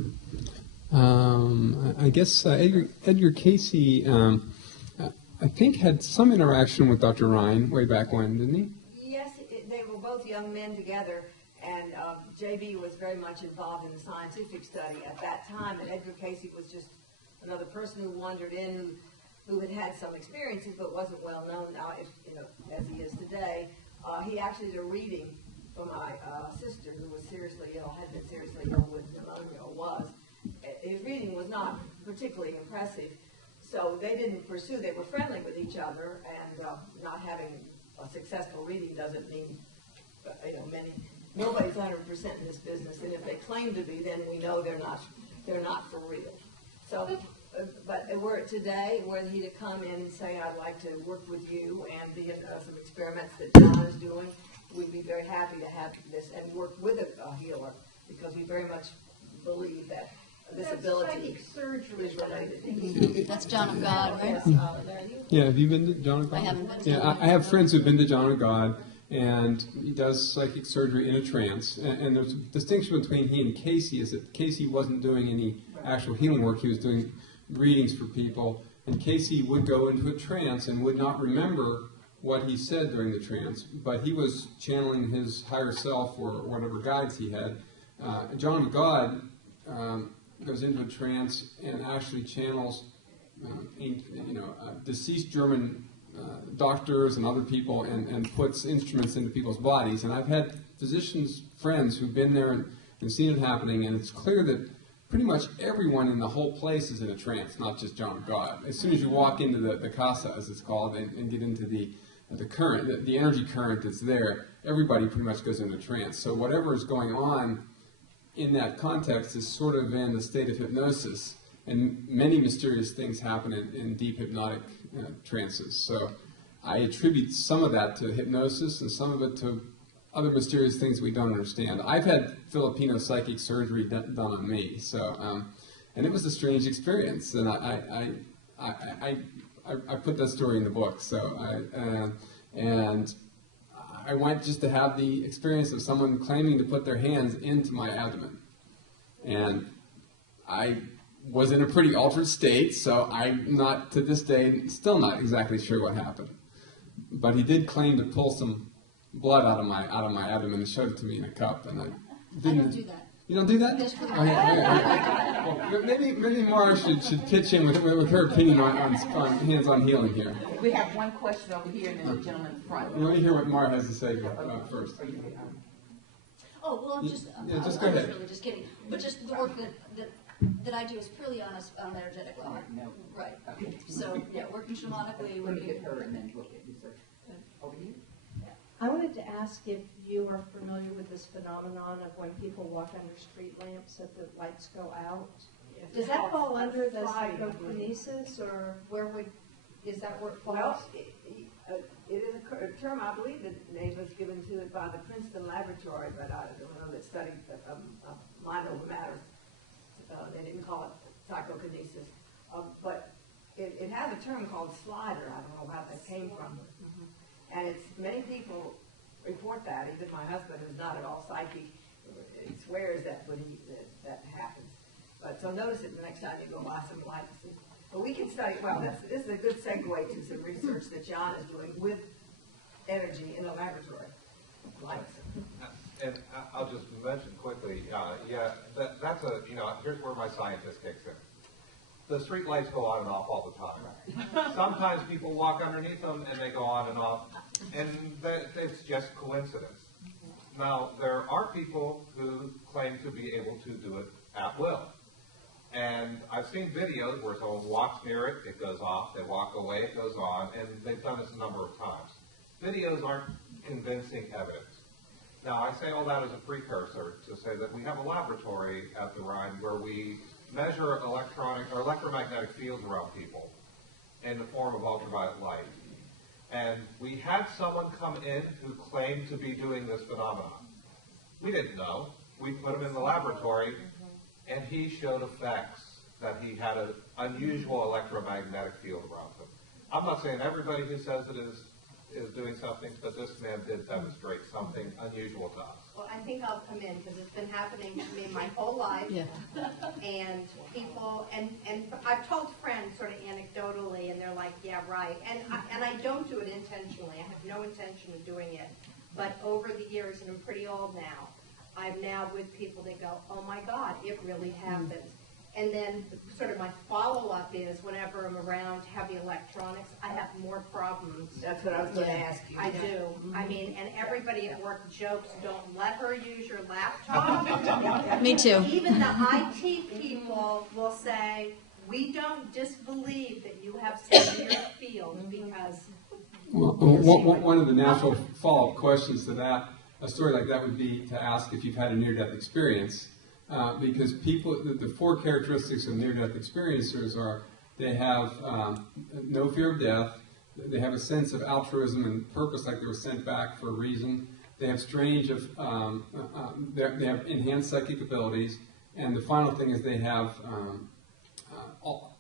I guess Edgar Casey, I think, had some interaction with Dr. Rhine way back when, didn't he? Yes, they were both young men together, and J.B. was very much involved in the scientific study at that time, and Edgar Casey was just another person who wandered in, who had had some experiences but wasn't well known now, as he is today. He actually did a reading for my sister, who was seriously ill, had been seriously ill with pneumonia, or was. His reading was not particularly impressive, so they didn't pursue. They were friendly with each other, and not having a successful reading doesn't mean, nobody's 100% in this business, and if they claim to be, then we know they're not for real. So, but were it today, were he to come in and say, I'd like to work with you and be in some experiments that John is doing, we'd be very happy to have this and work with a healer, because we very much believe that this ability psychic surgery is related. That's John of God, right? Yeah, have you been to John of God? I haven't been to Yeah, John of I have friends who've been to John of God, and he does psychic surgery in a trance. And there's a distinction between he and Casey is that Casey wasn't doing any actual healing work. He was doing readings for people, and Casey would go into a trance and would not remember what he said during the trance, but he was channeling his higher self or whatever guides he had. John of God goes into a trance and actually channels deceased German doctors and other people and puts instruments into people's bodies. And I've had physicians, friends who've been there and seen it happening, and it's clear that pretty much everyone in the whole place is in a trance, not just John God. As soon as you walk into the casa, as it's called, and get into the current, the energy current that's there, everybody pretty much goes into trance. So whatever is going on in that context is sort of in a state of hypnosis, and many mysterious things happen in deep hypnotic trances. So I attribute some of that to hypnosis and some of it to other mysterious things we don't understand. I've had Filipino psychic surgery done on me, so and it was a strange experience, and I put that story in the book. So I went just to have the experience of someone claiming to put their hands into my abdomen, and I was in a pretty altered state, so I'm not, to this day, still not exactly sure what happened. But he did claim to pull some blood out of my abdomen and showed it to me in a cup, and I didn't. I don't do that. You don't do that? Just for the Well, maybe Mara should pitch in with her opinion on hands-on healing here. We have one question over here, and then the gentleman in front. Let me hear what Mara has to say first. Oh, well, I'm just, just go I was ahead. really just kidding. But just the work that I do is purely on an energetic level. No. Right. Okay. So, yeah, working shamanically, Let me working... get her, and then we'll get research. Over here? I wanted to ask if you are familiar with this phenomenon of when people walk under street lamps that the lights go out. Does that fall under the psychokinesis, or is that where it falls? Well, it is a term, I believe, the name was given to it by the Princeton Laboratory, but I don't know that studied mind over matter. They didn't call it psychokinesis. But it has a term called slider. I don't know how that came from. And it's many people report that. Even my husband, who's not at all psychic, he swears that that happens. But so notice it the next time you go by some lights. But we can study. Well, this is a good segue to some research that John is doing with energy in the laboratory. Lights. And I'll just mention quickly, that's here's where my scientist kicks in. The street lights go on and off all the time. Sometimes people walk underneath them and they go on and off, and it's just coincidence. Now, there are people who claim to be able to do it at will. And I've seen videos where someone walks near it, it goes off, they walk away, it goes on, and they've done this a number of times. Videos aren't convincing evidence. Now, I say all that as a precursor to say that we have a laboratory at the Rhine where we measure electromagnetic fields around people in the form of ultraviolet light. And we had someone come in who claimed to be doing this phenomenon. We didn't know. We put him in the laboratory, and he showed effects that he had an unusual electromagnetic field around him. I'm not saying everybody who says it is doing something, but this man did demonstrate something unusual to us. Well, I think I'll come in because it's been happening to me my whole life. Yeah. And people, and I've told friends sort of anecdotally, and they're like, yeah, right. And I don't do it intentionally. I have no intention of doing it. But over the years, and I'm pretty old now, I'm now with people that go, oh my God, it really happens. And then sort of my follow-up is whenever I'm around heavy electronics, I have more problems. That's what I was going to ask you. I do. I mean, and everybody at work jokes, don't let her use your laptop. Me too. Even the IT people will say, we don't disbelieve that you have severe field because... Well, one of the natural follow-up questions to that, a story like that would be to ask if you've had a near-death experience. Because people, the four characteristics of near-death experiencers are they have no fear of death, they have a sense of altruism and purpose, like they were sent back for a reason, they have they have enhanced psychic abilities, and the final thing is they have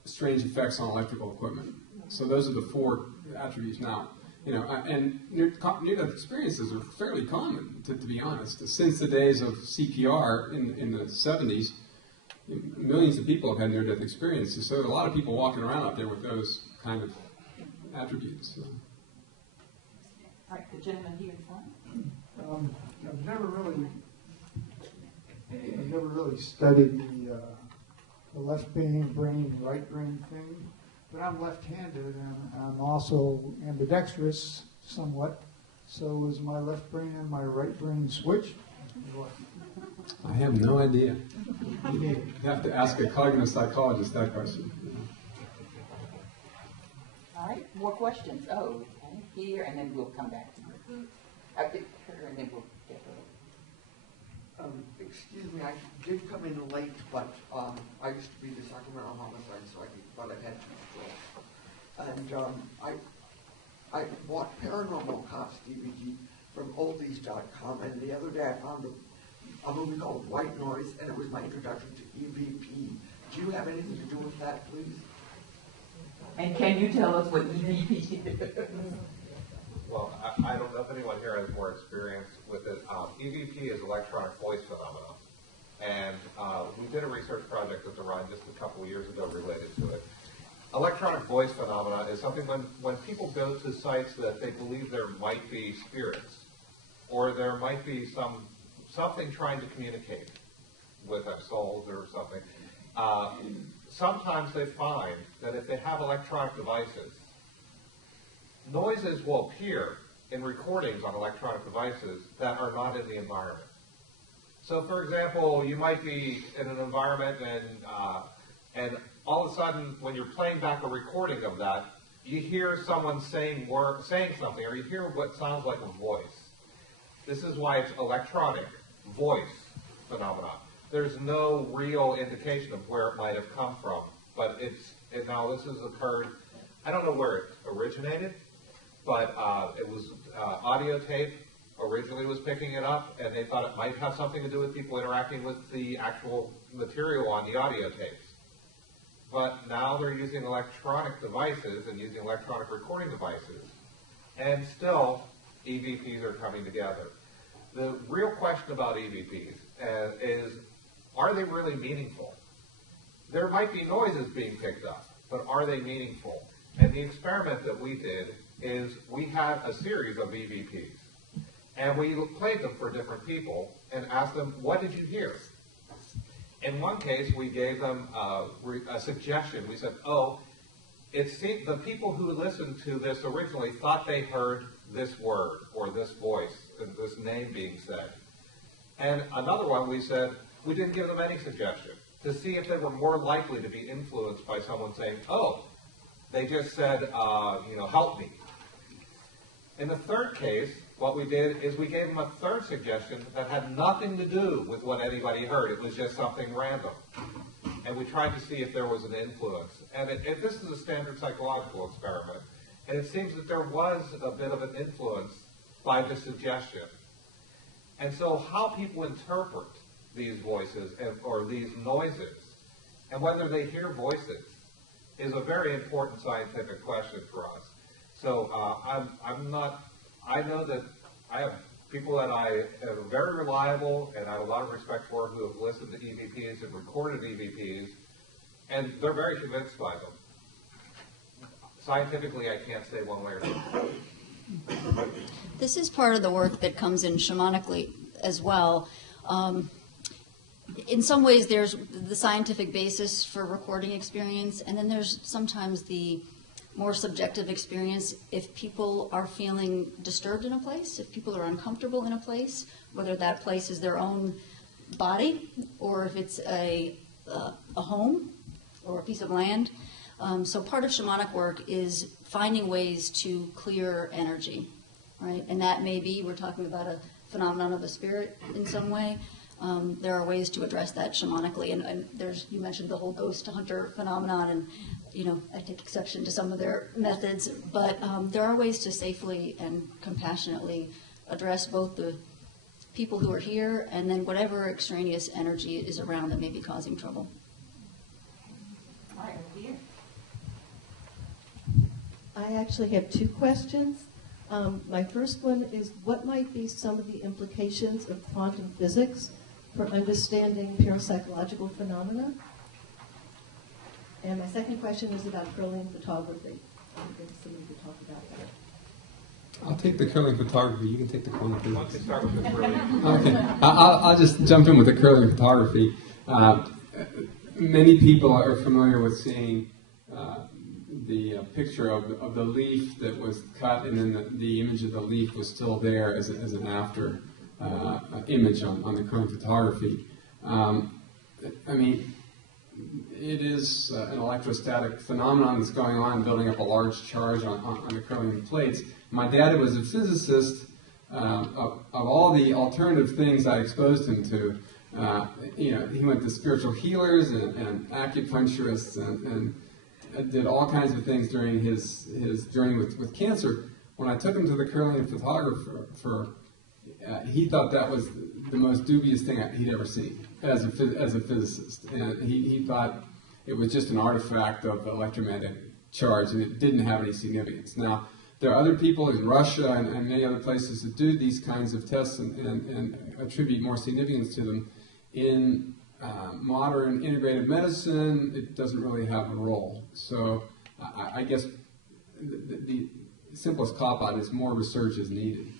strange effects on electrical equipment. So those are the four attributes now. And near-death experiences are fairly common, to be honest. Since the days of CPR in the 70s, millions of people have had near-death experiences. So there are a lot of people walking around out there with those kind of attributes. So. All right, the gentleman here in front. I've never really studied the left brain, right brain thing. but I'm left-handed, and I'm also ambidextrous somewhat. So is my left brain and my right brain switched? I have no idea. You have to ask a cognitive psychologist that question. All right, more questions? Oh, okay, here, and then we'll come back to you. Her, and then we'll get her. Excuse me, I did come in late, but I used to be the Sacramento homicide, so I thought I had to go. And I bought Paranormal Cops DVD from oldies.com, and the other day I found a movie called White Noise, and it was my introduction to EVP. Do you have anything to do with that, please? And can you tell us what EVP is? Well, I don't know if anyone here has more experience with it. EVP is electronic voice phenomena. And we did a research project at the Rhine just a couple of years ago related to it. Electronic voice phenomena is something when people go to sites that they believe there might be spirits, or there might be something trying to communicate with their souls or something. Sometimes they find that if they have electronic devices, noises will appear in recordings on electronic devices that are not in the environment. So, for example, you might be in an environment and all of a sudden, when you're playing back a recording of that, you hear someone saying something, or you hear what sounds like a voice. This is why it's electronic voice phenomena. There's no real indication of where it might have come from, but now this has occurred. I don't know where it originated, but it was audio tape originally was picking it up, and they thought it might have something to do with people interacting with the actual material on the audio tapes. But now they're using electronic devices and using electronic recording devices, and still EVPs are coming together. The real question about EVPs is, are they really meaningful? There might be noises being picked up, but are they meaningful? And the experiment that we did is we had a series of EVPs, and we played them for different people and asked them, what did you hear? In one case, we gave them a suggestion. We said, the people who listened to this originally thought they heard this word or this voice, this name being said. And another one, we said, we didn't give them any suggestion to see if they were more likely to be influenced by someone saying, they just said, help me. In the third case, what we did is we gave them a third suggestion that had nothing to do with what anybody heard. It was just something random. And we tried to see if there was an influence. And this is a standard psychological experiment. And it seems that there was a bit of an influence by the suggestion. And so how people interpret these voices or these noises, and whether they hear voices, is a very important scientific question for us. So I know that I have people that I are very reliable and I have a lot of respect for who have listened to EVPs and recorded EVPs, and they're very convinced by them. Scientifically, I can't say one way or another. This is part of the work that comes in shamanically as well. In some ways, there's the scientific basis for recording experience, and then there's sometimes the more subjective experience. If people are feeling disturbed in a place, if people are uncomfortable in a place, whether that place is their own body or if it's a home or a piece of land. So part of shamanic work is finding ways to clear energy, right? And that may be, we're talking about a phenomenon of a spirit in some way. There are ways to address that shamanically, and you mentioned the whole ghost hunter phenomenon, and I take exception to some of their methods, but there are ways to safely and compassionately address both the people who are here and then whatever extraneous energy is around that may be causing trouble. All right, over here. I actually have two questions. My first one is, what might be some of the implications of quantum physics for understanding parapsychological phenomena? And my second question is about curling photography. I think somebody could talk about that. I'll take the curling photography. You can take the quantum physics. Why don't you start with the curling? Okay, I'll just jump in with the curling photography. Many people are familiar with seeing picture of the leaf that was cut, and then the image of the leaf was still there as an after image on the curling photography. I mean, it is an electrostatic phenomenon that's going on, building up a large charge on the curling plates. My dad was a physicist. Of all the alternative things I exposed him to, he went to spiritual healers and acupuncturists and did all kinds of things during his journey with cancer. When I took him to the curling photographer, he thought that was the most dubious thing he'd ever seen as a physicist. And he thought it was just an artifact of electromagnetic charge, and it didn't have any significance. Now, there are other people in Russia and many other places that do these kinds of tests and attribute more significance to them. In modern integrative medicine, it doesn't really have a role. So I guess the simplest cop-out is more research is needed.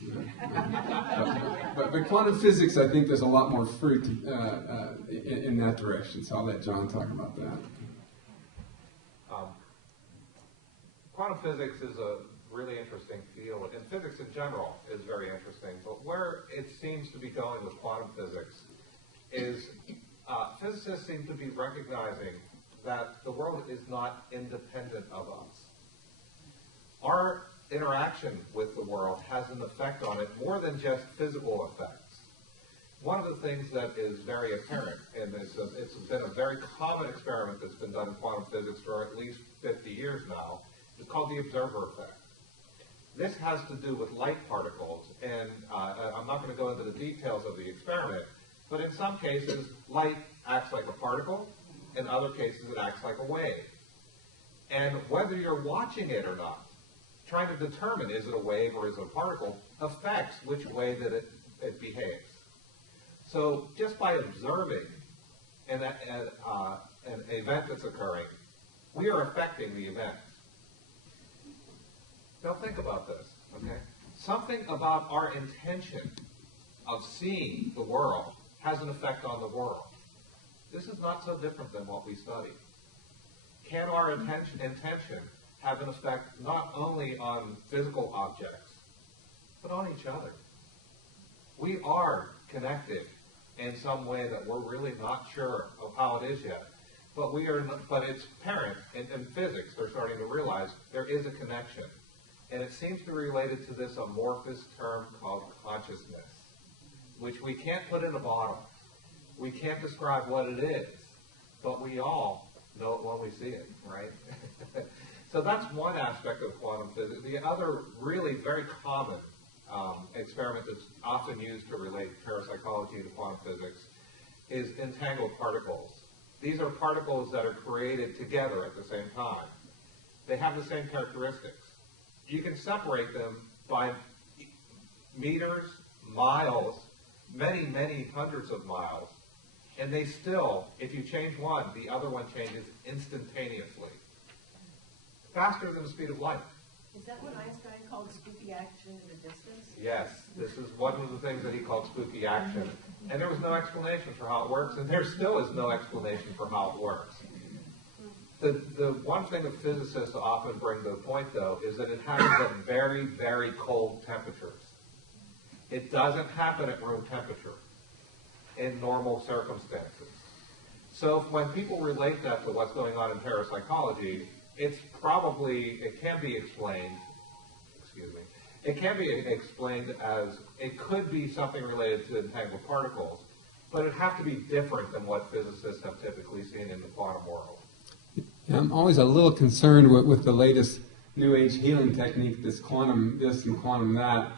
But quantum physics, I think there's a lot more fruit in that direction. So I'll let John talk about that. Quantum physics is a really interesting field, and physics in general is very interesting. But where it seems to be going with quantum physics is physicists seem to be recognizing that the world is not independent of us. Our interaction with the world has an effect on it more than just physical effects. One of the things that is very apparent, and it's been a very common experiment that's been done in quantum physics for at least 50 years now, is called the observer effect. This has to do with light particles, and I'm not going to go into the details of the experiment, but in some cases, light acts like a particle. In other cases, it acts like a wave. And whether you're watching it or not, trying to determine is it a wave or is it a particle, affects which way that it behaves. So just by observing an event that's occurring, we are affecting the event. Now think about this, okay? Something about our intention of seeing the world has an effect on the world. This is not so different than what we study. Can our intention have an effect not only on physical objects, but on each other? We are connected in some way that we're really not sure of how it is yet. But it's apparent in physics, they're starting to realize there is a connection. And it seems to be related to this amorphous term called consciousness, which we can't put in a bottle. We can't describe what it is, but we all know it when we see it, right? So that's one aspect of quantum physics. The other really very common experiment that's often used to relate parapsychology to quantum physics is entangled particles. These are particles that are created together at the same time. They have the same characteristics. You can separate them by meters, miles, many, many hundreds of miles, and they still, if you change one, the other one changes instantaneously. Faster than the speed of light. Is that what Einstein called spooky action in the distance? Yes, this is one of the things that he called spooky action. And there was no explanation for how it works, and there still is no explanation for how it works. The one thing that physicists often bring to the point, though, is that it happens at very, very cold temperatures. It doesn't happen at room temperature in normal circumstances. So when people relate that to what's going on in parapsychology, it can be explained as it could be something related to entangled particles, but it have to be different than what physicists have typically seen in the quantum world. I'm always a little concerned with the latest New Age healing technique, this quantum this and quantum that,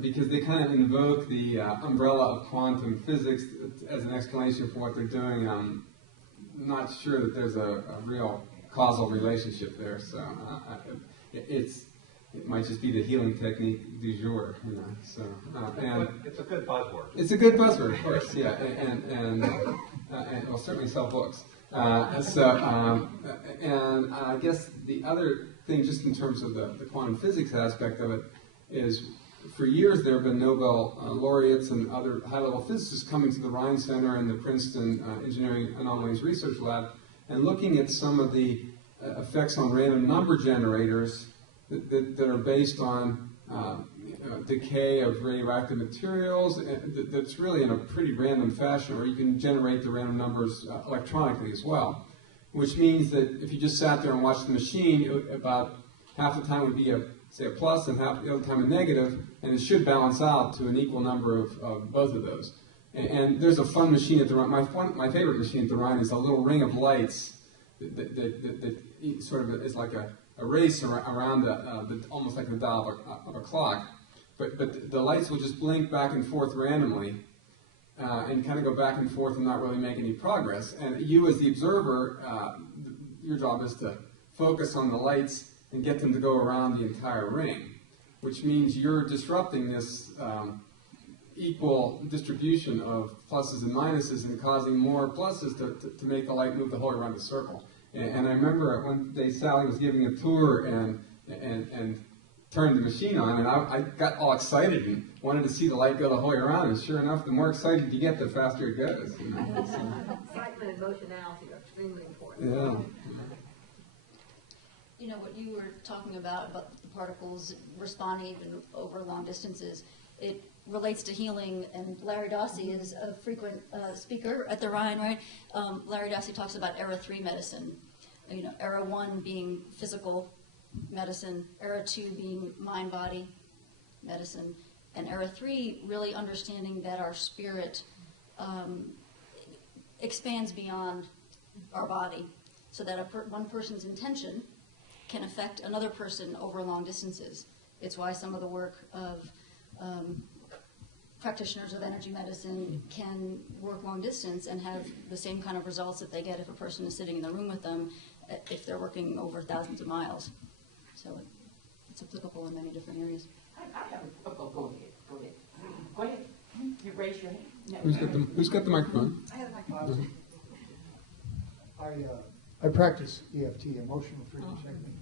because they kind of invoke the umbrella of quantum physics as an explanation for what they're doing. I'm not sure that there's a real causal relationship there, so it might just be the healing technique du jour, you know. So and it's a good buzzword. It's a good buzzword, of course, yeah, and will certainly sell books. And I guess the other thing, just in terms of the quantum physics aspect of it, is for years there have been Nobel laureates and other high-level physicists coming to the Rhine Center and the Princeton Engineering Anomalies Research Lab and looking at some of the effects on random number generators that are based on decay of radioactive materials. That's really in a pretty random fashion, or you can generate the random numbers electronically as well. Which means that if you just sat there and watched the machine, about half the time would be say a plus and half the other time a negative, and it should balance out to an equal number of both of those. And there's a fun machine at the Rhine. My favorite machine at the Rhine is a little ring of lights that sort of is like a race around almost like the dial of a clock. But the lights will just blink back and forth randomly and kind of go back and forth and not really make any progress. And you as the observer, your job is to focus on the lights and get them to go around the entire ring, which means you're disrupting this equal distribution of pluses and minuses and causing more pluses to make the light move the whole way around the circle. And I remember one day Sally was giving a tour and turned the machine on, and I got all excited and wanted to see the light go the whole way around. And sure enough, the more excited you get, the faster it goes. You know, Excitement and emotionality are extremely important. Yeah. You know, what you were talking about the particles responding even over long distances, it relates to healing, and Larry Dossey is a frequent speaker at the Rhine, right? Larry Dossey talks about era 3 medicine. You know, era 1 being physical medicine, era 2 being mind-body medicine, and era 3 really understanding that our spirit expands beyond our body, so that one person's intention can affect another person over long distances. It's why some of the work of practitioners of energy medicine can work long distance and have the same kind of results that they get if a person is sitting in the room with them if they're working over thousands of miles. So it's applicable in many different areas. I have a, go ahead. Go ahead. You raise your hand. No. Who's got the microphone? I have a microphone. I practice EFT, emotional freedom technique.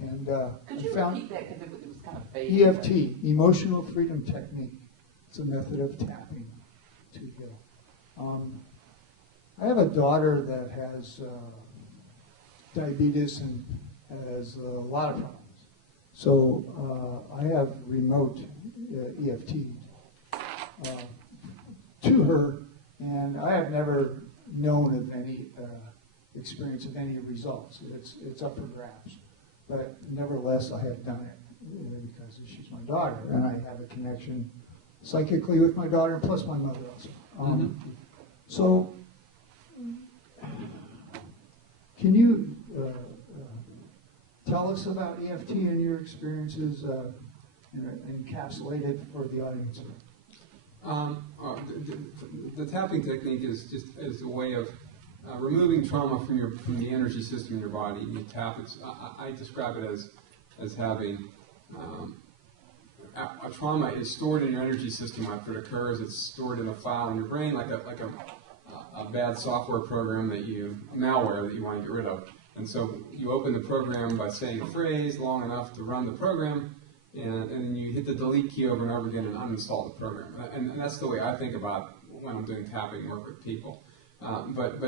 And Could you found repeat that, because it was kind of fading? EFT, emotional freedom technique. It's a method of tapping to heal. I have a daughter that has diabetes and has a lot of problems. So I have remote EFT to her, and I have never known of any experience of any results. It's up for grabs. But nevertheless, I have done it because she's my daughter, and I have a connection psychically with my daughter, plus my mother also. So, can you tell us about EFT and your experiences encapsulated for the audience? The tapping technique is a way of removing trauma from the energy system in your body. You tap it. I describe it as having a trauma is stored in your energy system after it occurs. It's stored in a file in your brain, like a bad software program malware that you want to get rid of. And so you open the program by saying a phrase long enough to run the program, and then you hit the delete key over and over again and uninstall the program. And that's the way I think about when I'm doing tapping work with people. But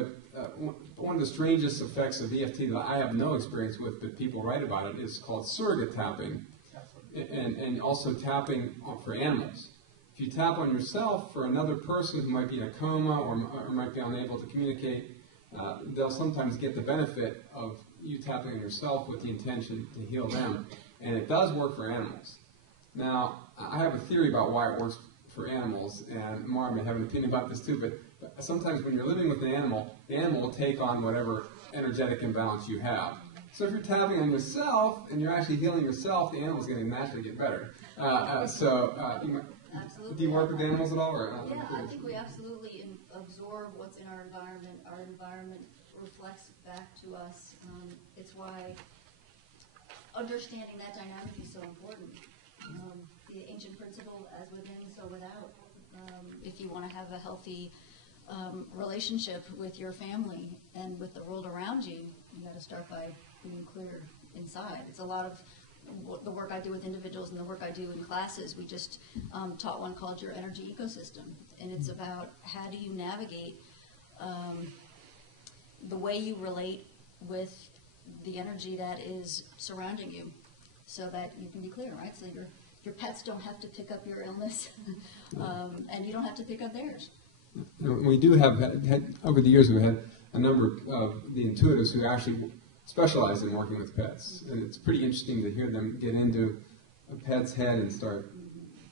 one of the strangest effects of EFT that I have no experience with, but people write about it, is called surrogate tapping, and also tapping for animals. If you tap on yourself for another person who might be in a coma or might be unable to communicate, they'll sometimes get the benefit of you tapping on yourself with the intention to heal them. And it does work for animals. Now, I have a theory about why it works for animals, and Mara may have an opinion about this too, but sometimes when you're living with an animal, the animal will take on whatever energetic imbalance you have. So if you're tapping on yourself and you're actually healing yourself, the animal's going to naturally get better. Absolutely. Do you work with animals at all? Yeah, I think we absolutely absorb what's in our environment. Our environment reflects back to us. It's why understanding that dynamic is so important. The ancient principle, as within, so without. If you want to have a healthy relationship with your family and with the world around you, you got to start by being clear inside. It's a lot of the work I do with individuals and the work I do in classes. We just taught one called Your Energy Ecosystem, and it's about how do you navigate the way you relate with the energy that is surrounding you so that you can be clear, right? So your pets don't have to pick up your illness, and you don't have to pick up theirs. We do have had over the years, we've had a number of the intuitives who actually specialize in working with pets. And it's pretty interesting to hear them get into a pet's head and start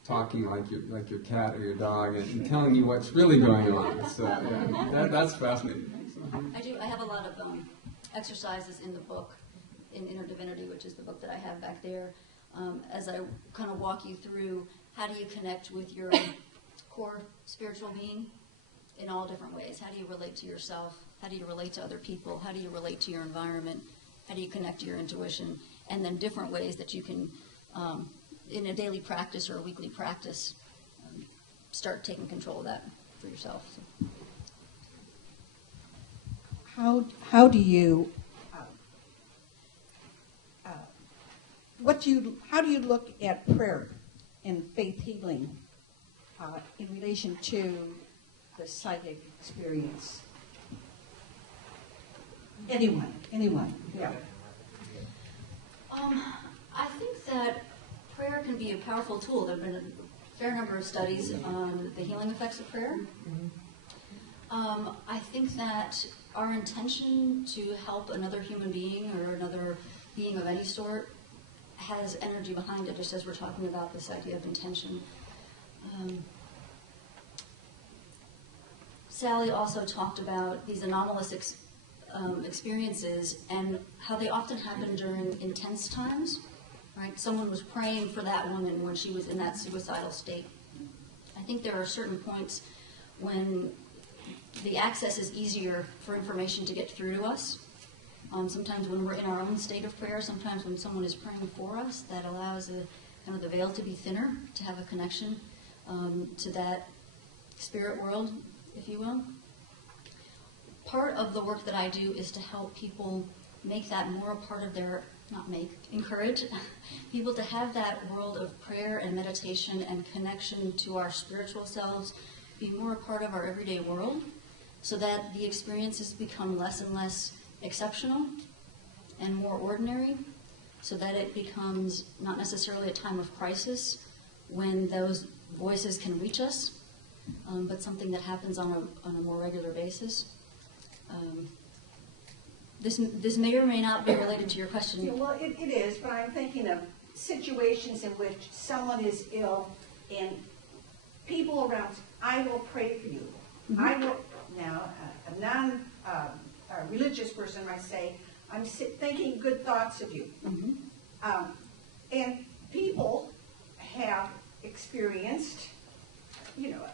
talking like your cat or your dog and telling you what's really going on. So that's fascinating. So. I have a lot of exercises in the book, in Inner Divinity, which is the book that I have back there, as I kind of walk you through how do you connect with your core spiritual being in all different ways. How do you relate to yourself? How do you relate to other people? How do you relate to your environment? How do you connect to your intuition? And then different ways that you can, in a daily practice or a weekly practice, start taking control of that for yourself. So. How do you how do you look at prayer and faith healing in relation to the psychic experience? Anyone, yeah. I think that prayer can be a powerful tool. There have been a fair number of studies on the healing effects of prayer. I think that our intention to help another human being or another being of any sort has energy behind it, just as we're talking about this idea of intention. Sally also talked about these anomalous experiences and how they often happen during intense times. Right? Someone was praying for that woman when she was in that suicidal state. I think there are certain points when the access is easier for information to get through to us. Sometimes when we're in our own state of prayer, sometimes when someone is praying for us, that allows kind of the veil to be thinner, to have a connection to that spirit world, if you will. Part of the work that I do is to help people make that more a part of their, encourage people to have that world of prayer and meditation and connection to our spiritual selves be more a part of our everyday world, so that the experiences become less and less exceptional and more ordinary, so that it becomes not necessarily a time of crisis when those voices can reach us, but something that happens on a more regular basis. This may or may not be related to your question. Yeah, well, it is, but I'm thinking of situations in which someone is ill and people around, I will pray for you. Mm-hmm. I will, now, a non-religious person might say, I'm thinking good thoughts of you. Mm-hmm. And people have experienced,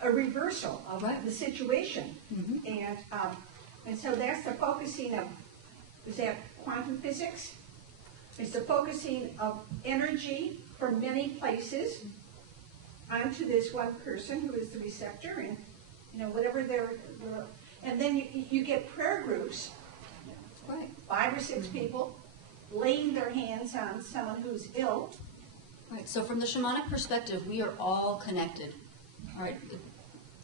a reversal of the situation. Mm-hmm. And so that's the focusing of, is that quantum physics? It's the focusing of energy from many places onto this one person who is the receptor, and whatever they're and then you get prayer groups, right, 5 or 6 people laying their hands on someone who's ill. Right. So from the shamanic perspective, we are all connected. All right.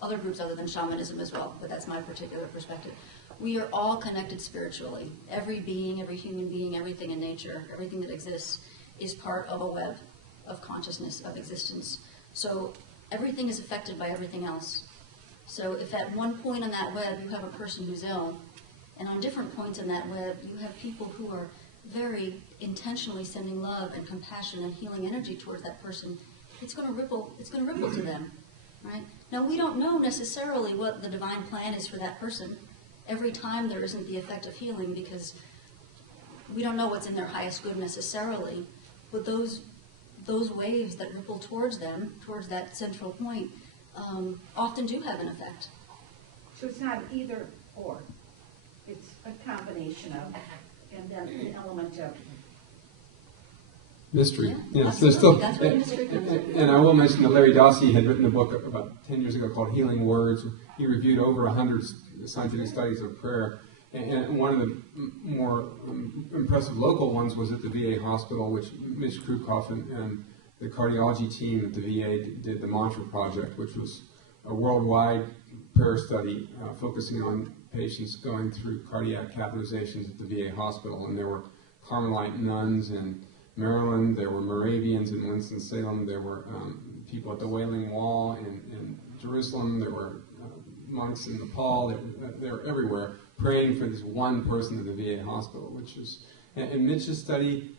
Other groups other than shamanism as well, but that's my particular perspective. We are all connected spiritually. Every being, every human being, everything in nature, everything that exists is part of a web of consciousness, of existence. So everything is affected by everything else. So if at one point on that web you have a person who's ill, and on different points in that web you have people who are very intentionally sending love and compassion and healing energy towards that person, it's going to ripple to them. Right? Now, we don't know necessarily what the divine plan is for that person. Every time there isn't the effect of healing, because we don't know what's in their highest good necessarily, but those waves that ripple towards them, towards that central point, often do have an effect. So it's not either or. It's a combination of, and then an element of mystery. Yeah, yes, there's still, that's where mystery comes in. And I will mention that Larry Dossey had written a book about 10 years ago called Healing Words. He reviewed over 100 scientific studies of prayer. And one of the more impressive local ones was at the VA hospital, which Mitch Krukov and the cardiology team at the VA did the Mantra Project, which was a worldwide prayer study focusing on patients going through cardiac catheterizations at the VA hospital. And there were Carmelite nuns in Maryland, there were Moravians in Winston-Salem, there were people at the Wailing Wall in Jerusalem, there were monks in Nepal, they were everywhere praying for this one person in the VA hospital, which is, and Mitch's study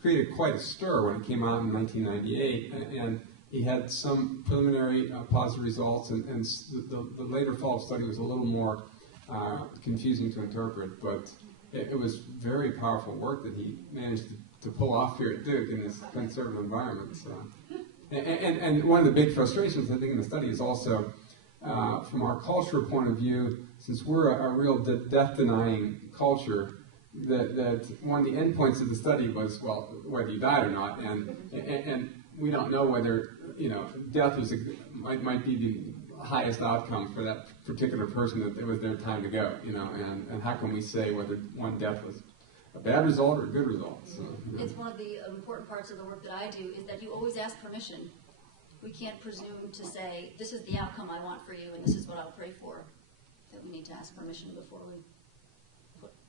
created quite a stir when it came out in 1998, and he had some preliminary positive results, and the later follow-up study was a little more confusing to interpret, but it was very powerful work that he managed to pull off here at Duke in this conservative environment. So. And one of the big frustrations, I think, in the study is also, from our cultural point of view, since we're a real death-denying culture, that one of the endpoints of the study was, well, whether you died or not, and we don't know whether, death might be the highest outcome for that particular person, that it was their time to go, and how can we say whether one death was a bad result or a good result? So, It's one of the important parts of the work that I do, is that you always ask permission. We can't presume to say, this is the outcome I want for you, and this is what I'll pray for. That we need to ask permission before we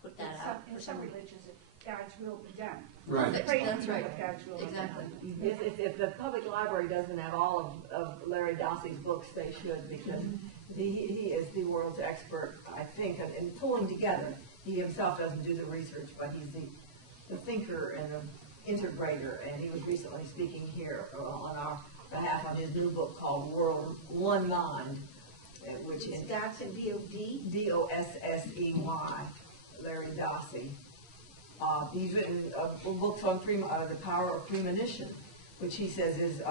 put that out. In some religions, God's will be done. Right. That's right. God's will Exactly. If the public library doesn't have all of Larry Dossey's books, they should, because he is the world's expert, I think, in pulling together. He himself doesn't do the research, but he's the thinker and the integrator, and he was recently speaking here on our behalf on his new book called World One Mind, which is Dotson, D-O-D? D-O-S-S-E-Y, Larry Dossey. He's written books on the power of premonition, which he says is,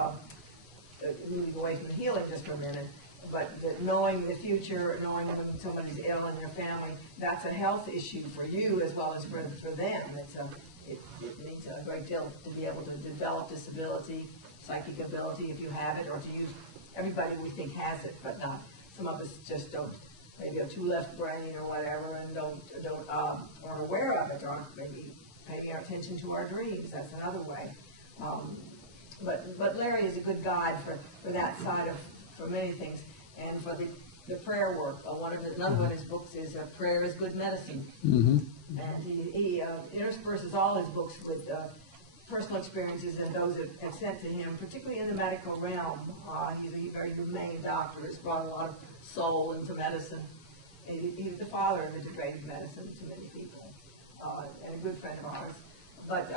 moving away from the healing just for a minute, but knowing the future, knowing when somebody's ill in your family, that's a health issue for you as well as for them. It needs a great deal to be able to develop disability, psychic ability if you have it, or to use, everybody we think has it, but not. Some of us just don't, maybe have two left brain or whatever, and aren't aware of it, or maybe paying our attention to our dreams. That's another way. But Larry is a good guide for that side for many things, and for the prayer work. Another one of his books is Prayer is Good Medicine. Mm-hmm. And he intersperses all his books with personal experiences and those that have sent to him, particularly in the medical realm. He's a very humane doctor, has brought a lot of soul into medicine. He's the father of integrative medicine to many people, and a good friend of ours. But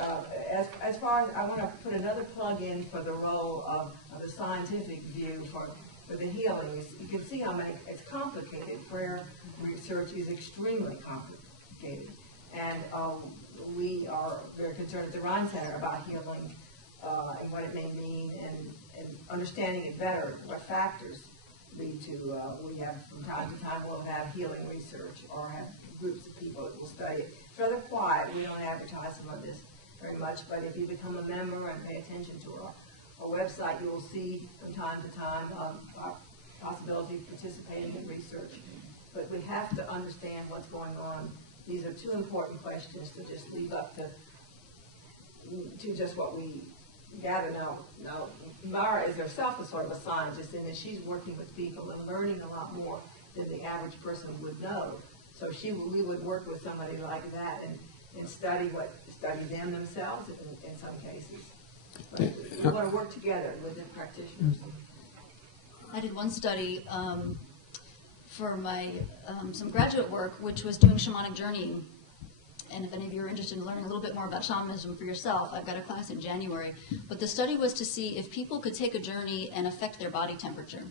as far as, I want to put another plug in for the role of the scientific view for the healing. You can see how it's complicated. Prayer research is extremely complicated. And we are very concerned at the Rhine Center about healing and what it may mean, and understanding it better, what factors lead to. We have, from time to time, we'll have healing research or have groups of people that will study it. It's rather quiet. We don't advertise some of this very much, but if you become a member and pay attention to our website, you will see from time to time our possibility of participating in research. But we have to understand what's going on. These are two important questions to just leave up to just what we gather now. Mara is herself a sort of a scientist in that she's working with people and learning a lot more than the average person would know. So we would work with somebody like that and study them themselves in some cases. But we want to work together with the practitioners. I did one study for my some graduate work, which was doing shamanic journeying. And if any of you are interested in learning a little bit more about shamanism for yourself, I've got a class in January. But the study was to see if people could take a journey and affect their body temperature.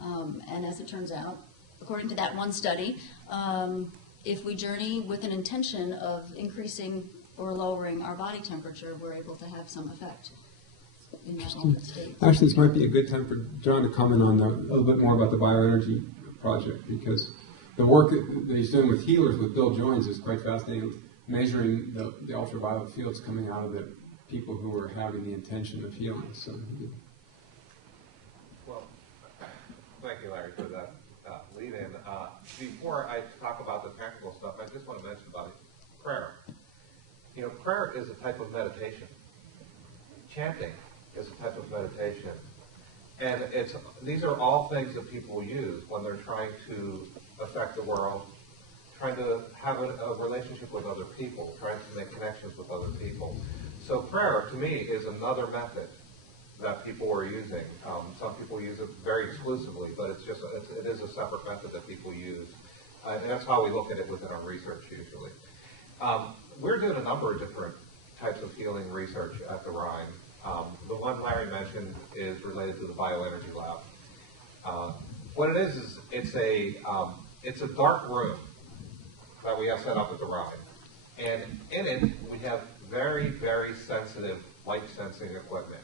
And as it turns out, according to that one study, if we journey with an intention of increasing or lowering our body temperature, we're able to have some effect in that altered state. Actually, this might be a good time for John to comment on a little bit more about the bioenergy project, because the work that he's doing with healers with Bill Joines is quite fascinating, measuring the ultraviolet fields coming out of the people who are having the intention of healing. So, well, thank you, Larry, for that lead-in. Before I talk about the practical stuff, I just want to mention about prayer. You know, prayer is a type of meditation. Chanting is a type of meditation. And these are all things that people use when they're trying to affect the world, trying to have a relationship with other people, trying to make connections with other people. So prayer, to me, is another method that people are using. Some people use it very exclusively, but it is a separate method that people use. And that's how we look at it within our research usually. We're doing a number of different types of healing research at the Rhine. The one Larry mentioned is related to the bioenergy lab. What it is it's a dark room that we have set up at the Rhine. And in it, we have very, very sensitive light sensing equipment.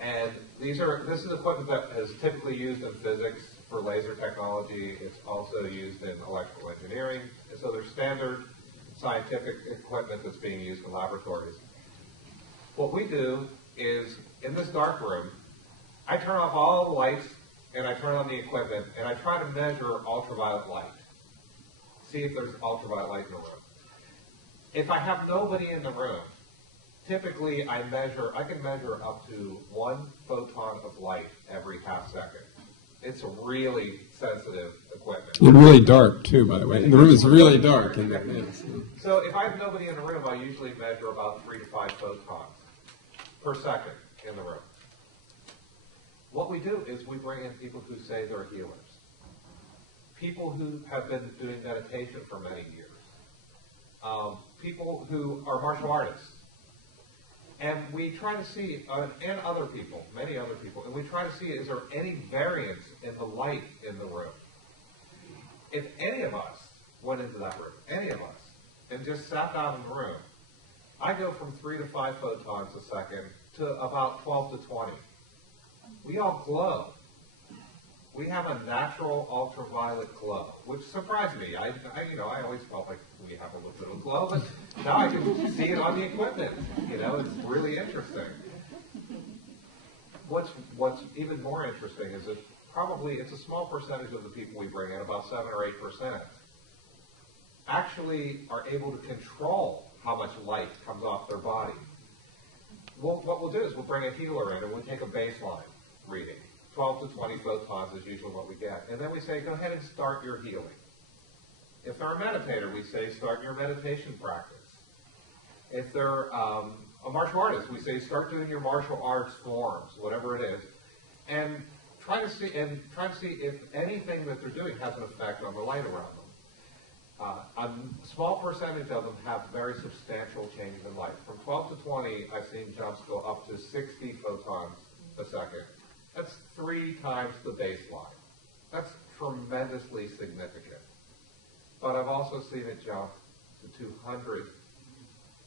And this is equipment that is typically used in physics for laser technology. It's also used in electrical engineering. And so there's standard scientific equipment that's being used in laboratories. What we do is, in this dark room, I turn off all the lights and I turn on the equipment and I try to measure ultraviolet light. See if there's ultraviolet light in the room. If I have nobody in the room, typically I can measure up to 1 photon of light every half second. It's a really sensitive equipment. And really dark, too, by the way. The room is really dark. In there. So if I have nobody in the room, I usually measure about 3 to 5 photons per second in the room. What we do is we bring in people who say they're healers. People who have been doing meditation for many years. People who are martial artists. And we try to see, and other people, many other people, and we try to see, is there any variance in the light in the room? If any of us went into that room, any of us, and just sat down in the room, I go from 3 to 5 photons a second to about 12 to 20. We all glow. We have a natural ultraviolet glow, which surprised me. I always felt like we have a little bit of glow, but now I can see it on the equipment. It's really interesting. What's even more interesting is that it's a small percentage of the people we bring in, about 7 or 8%, actually are able to control how much light comes off their body. What we'll do is we'll bring a healer in and we'll take a baseline reading. 12 to 20 photons is usually what we get. And then we say, go ahead and start your healing. If they're a meditator, we say, start your meditation practice. If they're a martial artist, we say, start doing your martial arts forms, whatever it is, and try to see if anything that they're doing has an effect on the light around them. A small percentage of them have very substantial changes in light. From 12 to 20, I've seen jumps go up to 60 photons a second. That's 3 times the baseline. That's tremendously significant. But I've also seen it jump to 200,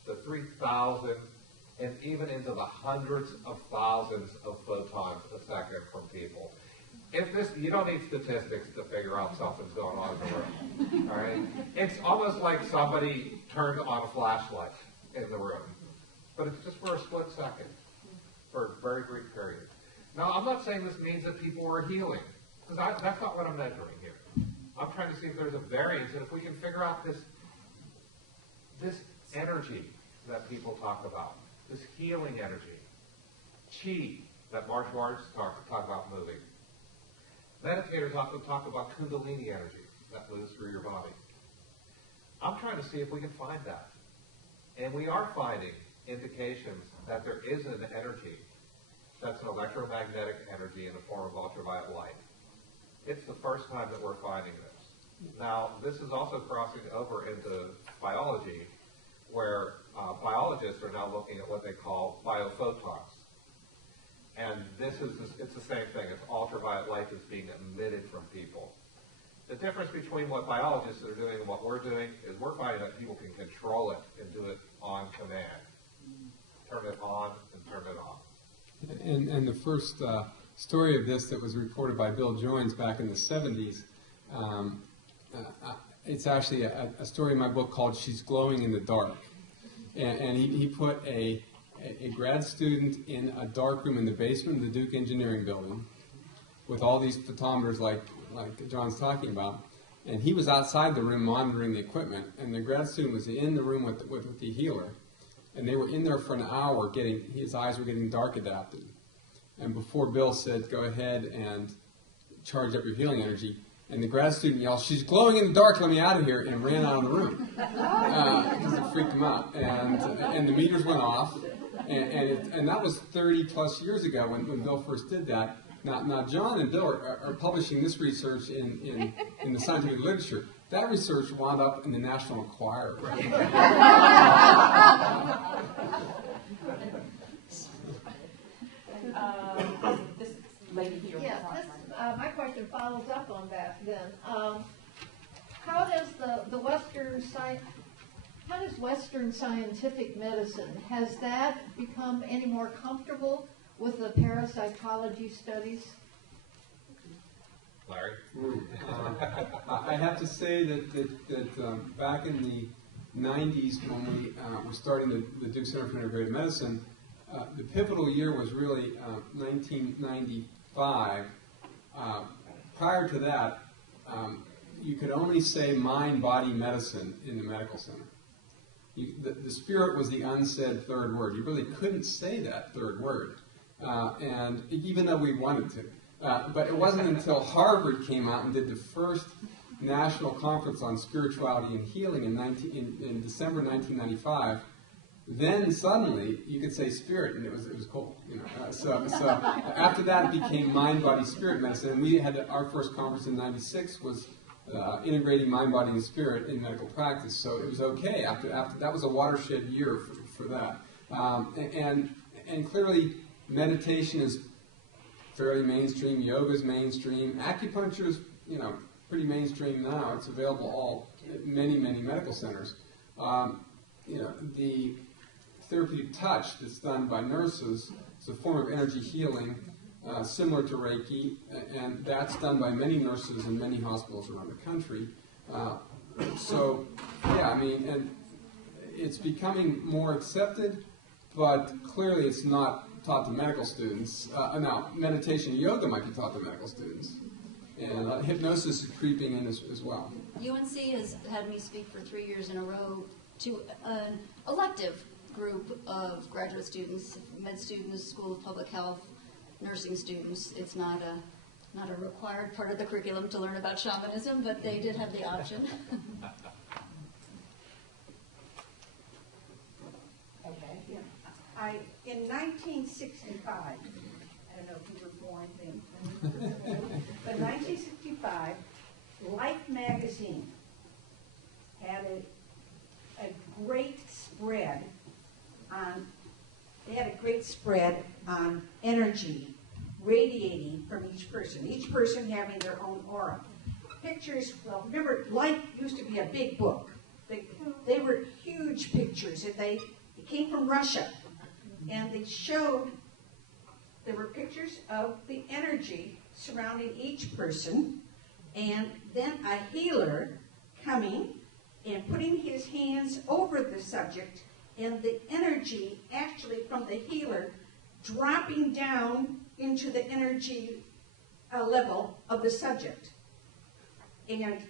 to 3,000, and even into the hundreds of thousands of photons a second from people. You don't need statistics to figure out something's going on in the room. All right? It's almost like somebody turned on a flashlight in the room. But it's just for a split second, for a very brief period. Now, I'm not saying this means that people are healing, because that's not what I'm measuring here. I'm trying to see if there's a variance, and if we can figure out this energy that people talk about, this healing energy, chi, that martial arts talk about moving. Meditators often talk about kundalini energy that moves through your body. I'm trying to see if we can find that. And we are finding indications that there is an energy that's an electromagnetic energy in the form of ultraviolet light. It's the first time that we're finding this. Now, this is also crossing over into biology, where biologists are now looking at what they call biophotons. And it's the same thing. It's ultraviolet light that's being emitted from people. The difference between what biologists are doing and what we're doing is we're finding that people can control it and do it on command. Turn it on and turn it off. And the first story of this that was reported by Bill Joines back in the 70s, it's actually a story in my book called She's Glowing in the Dark. And he put a grad student in a dark room in the basement of the Duke Engineering Building with all these photometers like John's talking about. And he was outside the room monitoring the equipment, and the grad student was in the room with the healer. And they were in there for an hour his eyes were getting dark adapted. And before Bill said, go ahead and charge up your healing energy, And the grad student yelled, "She's glowing in the dark, let me out of here," and ran out of the room because it freaked him out. And the meters went off, and that was 30 plus years ago when Bill first did that. Now John and Bill are publishing this research in the scientific literature. That research wound up in the National Enquirer. This lady here. Yeah, my question follows up on that then. How does how does Western scientific medicine, has that become any more comfortable with the parapsychology studies? Larry? I have to say that back in the 90s when we were starting the Duke Center for Integrative Medicine, the pivotal year was really 1995. Prior to that, you could only say mind-body medicine in the medical center. The spirit was the unsaid third word. You really couldn't say that third word, and even though we wanted to. But it wasn't until Harvard came out and did the first national conference on spirituality and healing in December 1995. Then suddenly you could say spirit, and it was cool. So after that it became mind, body, spirit medicine. And we had our first conference in '96 was integrating mind, body, and spirit in medical practice. So it was okay. After that was a watershed year for that. And clearly meditation is fairly mainstream. Yoga is mainstream. Acupuncture is pretty mainstream now. It's available many medical centers. The therapeutic touch that's done by nurses is a form of energy healing similar to Reiki, and that's done by many nurses in many hospitals around the country. And it's becoming more accepted, but clearly it's not taught to medical students. Now, meditation and yoga might be taught to medical students, and hypnosis is creeping in as well. UNC has had me speak for 3 years in a row to an elective group of graduate students, med students, School of Public Health, nursing students. It's not a required part of the curriculum to learn about shamanism, but they did have the option. Okay. Yeah. In 1965, I don't know if you were born then, but 1965, Life magazine had a great spread on energy radiating from each person having their own aura. Pictures, well, remember, Life used to be a big book. They were huge pictures, and it came from Russia, and there were pictures of the energy surrounding each person, and then a healer coming and putting his hands over the subject, and the energy actually from the healer dropping down into the energy level of the subject. And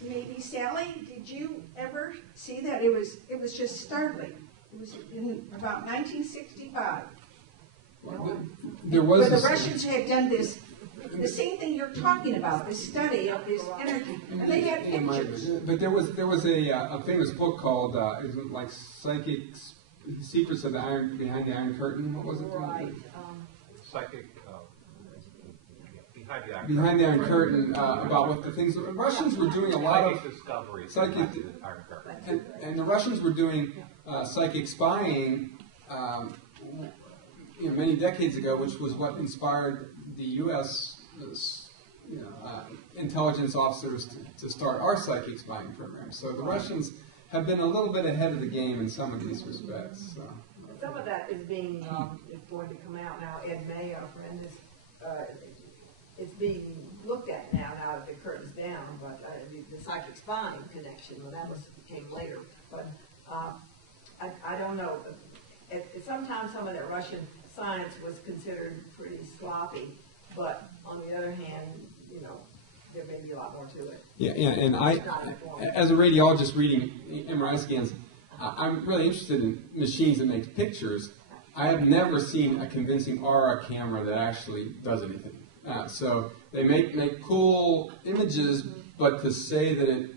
maybe Sally, did you ever see that? It was just startling. It was in about 1965. There was where the Russians had done this, the same thing you're talking about, this study of this energy, and they had pictures. But there was a famous book called Psychic Secrets of the Behind the Iron Curtain. What was it called? Right. Psychic. Behind the Iron Curtain, about what the things the Russians were doing a lot of psychic, and the Russians were doing psychic spying many decades ago, which was what inspired the U.S. Intelligence officers to start our psychic spying program. So the Russians have been a little bit ahead of the game in some of these respects. So. Some of that is being is going to come out now. Ed May, our friend, it's being looked at now that the curtain's down, but the psychic spying connection, well, that came later. But I don't know. Sometimes some of that Russian science was considered pretty sloppy, but on the other hand, there may be a lot more to it. Yeah, and I, as a radiologist reading MRI scans, I'm really interested in machines that make pictures. I have never seen a convincing aura camera that actually does anything. So they make cool images, but to say that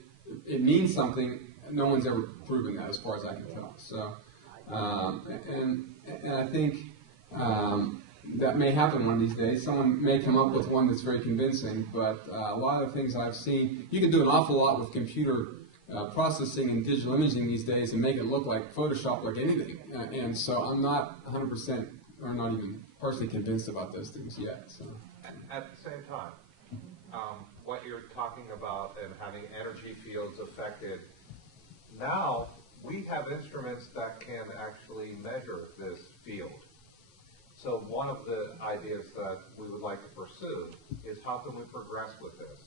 it means something, no one's ever proven that, as far as I can tell. So, and I think that may happen one of these days. Someone may come up with one that's very convincing, but a lot of the things I've seen, you can do an awful lot with computer processing and digital imaging these days and make it look like Photoshop, like anything. And so I'm not 100% or not even personally convinced about those things yet. So. At the same time, what you're talking about and having energy fields affected, now we have instruments that can actually measure this field. So one of the ideas that we would like to pursue is how can we progress with this?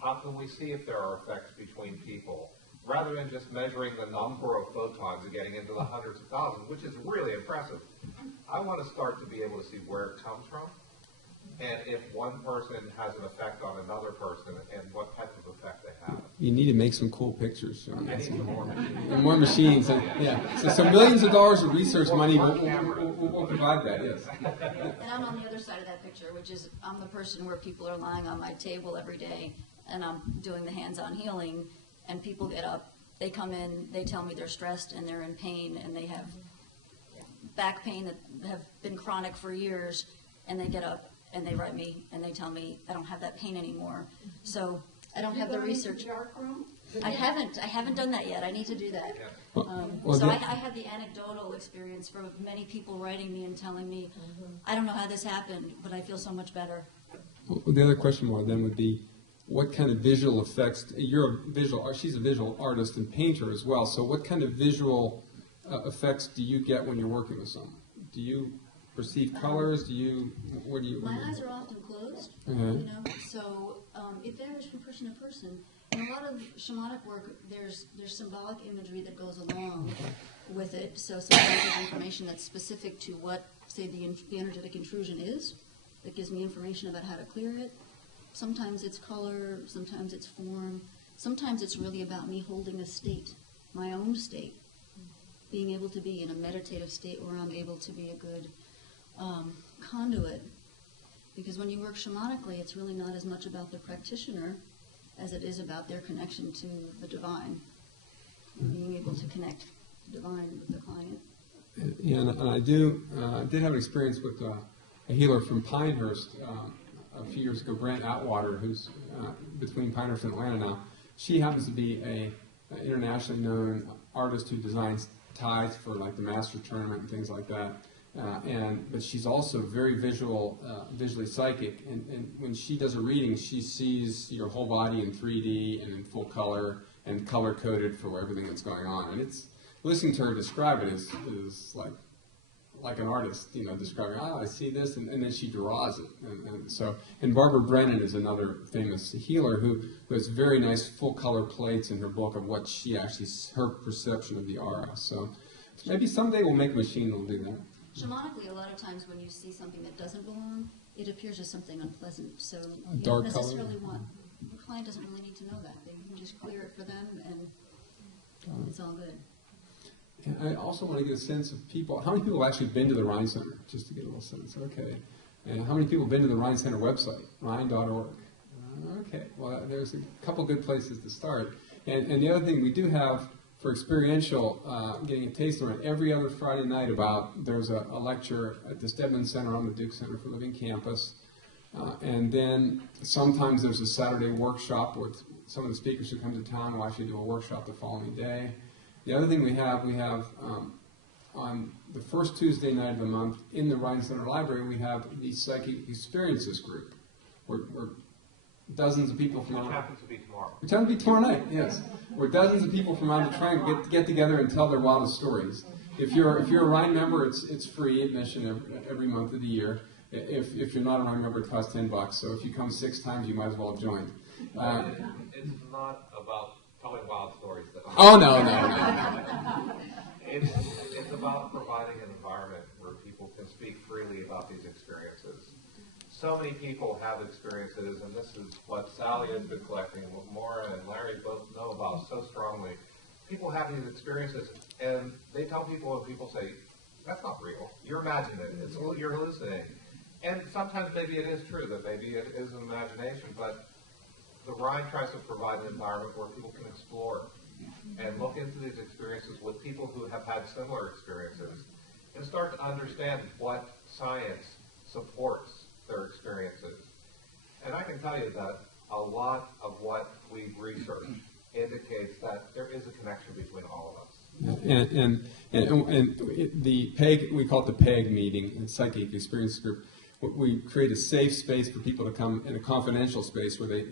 How can we see if there are effects between people? Rather than just measuring the number of photons and getting into the hundreds of thousands, which is really impressive, I want to start to be able to see where it comes from, and if one person has an effect on another person, and what type of effect they have. You need to make some cool pictures, John. I need some more machines. And more machines. Yeah. So millions of dollars of research money will provide that, yes. And I'm on the other side of that picture, which is I'm the person where people are lying on my table every day, and I'm doing the hands-on healing, and people get up, they come in, they tell me they're stressed and they're in pain, and they have back pain that have been chronic for years, and they get up and they write me and they tell me I don't have that pain anymore. So I don't have the research. I haven't done that yet. I need to do that. So I had the anecdotal experience from many people writing me and telling me, I don't know how this happened, but I feel so much better. Well, the other question more then would be, what kind of visual effects, she's a visual artist and painter as well, so what kind of visual effects do you get when you're working with someone? Do you perceive colors? My eyes are often closed, you know, so it varies from person to person. In a lot of shamanic work, there's symbolic imagery that goes along with it, so sometimes there's information that's specific to what, say, the energetic intrusion is, that gives me information about how to clear it. Sometimes it's color, sometimes it's form, sometimes it's really about me holding a state, my own state, being able to be in a meditative state where I'm able to be a good conduit. Because when you work shamanically, it's really not as much about the practitioner as it is about their connection to the divine, and being able to connect the divine with the client. Yeah, and I did have an experience with a healer from Pinehurst a few years ago, Brent Atwater, who's between Pinehurst and Atlanta now. She happens to be an internationally known artist who designs ties for like the Master Tournament and things like that. But she's also very visually psychic. And when she does a reading, she sees your whole body in 3D and in full color and color coded for everything that's going on. And it's listening to her describe it is like an artist, you know, describing, I see this, and then she draws it. And Barbara Brennan is another famous healer who has very nice full color plates in her book of what she actually, her perception of the aura. So maybe someday we'll make a machine that'll do that. Shamanically, a lot of times when you see something that doesn't belong, it appears as something unpleasant. So you dark don't necessarily color. want, the client doesn't really need to know that. They can just clear it for them, and it's all good. And I also want to get a sense of people. How many people have actually been to the Rhine Center? Just to get a little sense. Okay. And how many people have been to the Rhine Center website? Rhine.org. Okay. Well, there's a couple good places to start. And the other thing we do have for experiential, getting a taste of it, every other Friday night there's a lecture at the Stedman Center on the Duke Center for Living campus. And then sometimes there's a Saturday workshop with some of the speakers who come to town will actually do a workshop the following day. The other thing we have on the first Tuesday night of the month in the Rhine Center Library, we have the Psychic Experiences group, where dozens of people from Which happens to be tomorrow. Which happens to be tomorrow night, yes. Where dozens of people from around the triangle get together and tell their wildest stories. If you're a Rhine member, it's free admission every month of the year. If you're not a Rhine member, it costs $10. So if you come 6 times, you might as well have joined. It's not about telling wild stories. Oh, no. It's about providing an environment where people can speak freely about these experiences. So many people have experiences, and this is what Sally has been collecting, what Maura and Larry both know about so strongly. People have these experiences, and they tell people, and people say, that's not real. You're imagining it. You're hallucinating. And sometimes maybe it is true, that maybe it is an imagination, but the Rhine tries to provide an environment where people can explore and look into these experiences with people who have had similar experiences and start to understand what science supports their experiences. And I can tell you that a lot of what we research indicates that there is a connection between all of us. And the PEG, we call it the PEG meeting, the Psychic Experience Group. We create a safe space for people to come in, a confidential space where they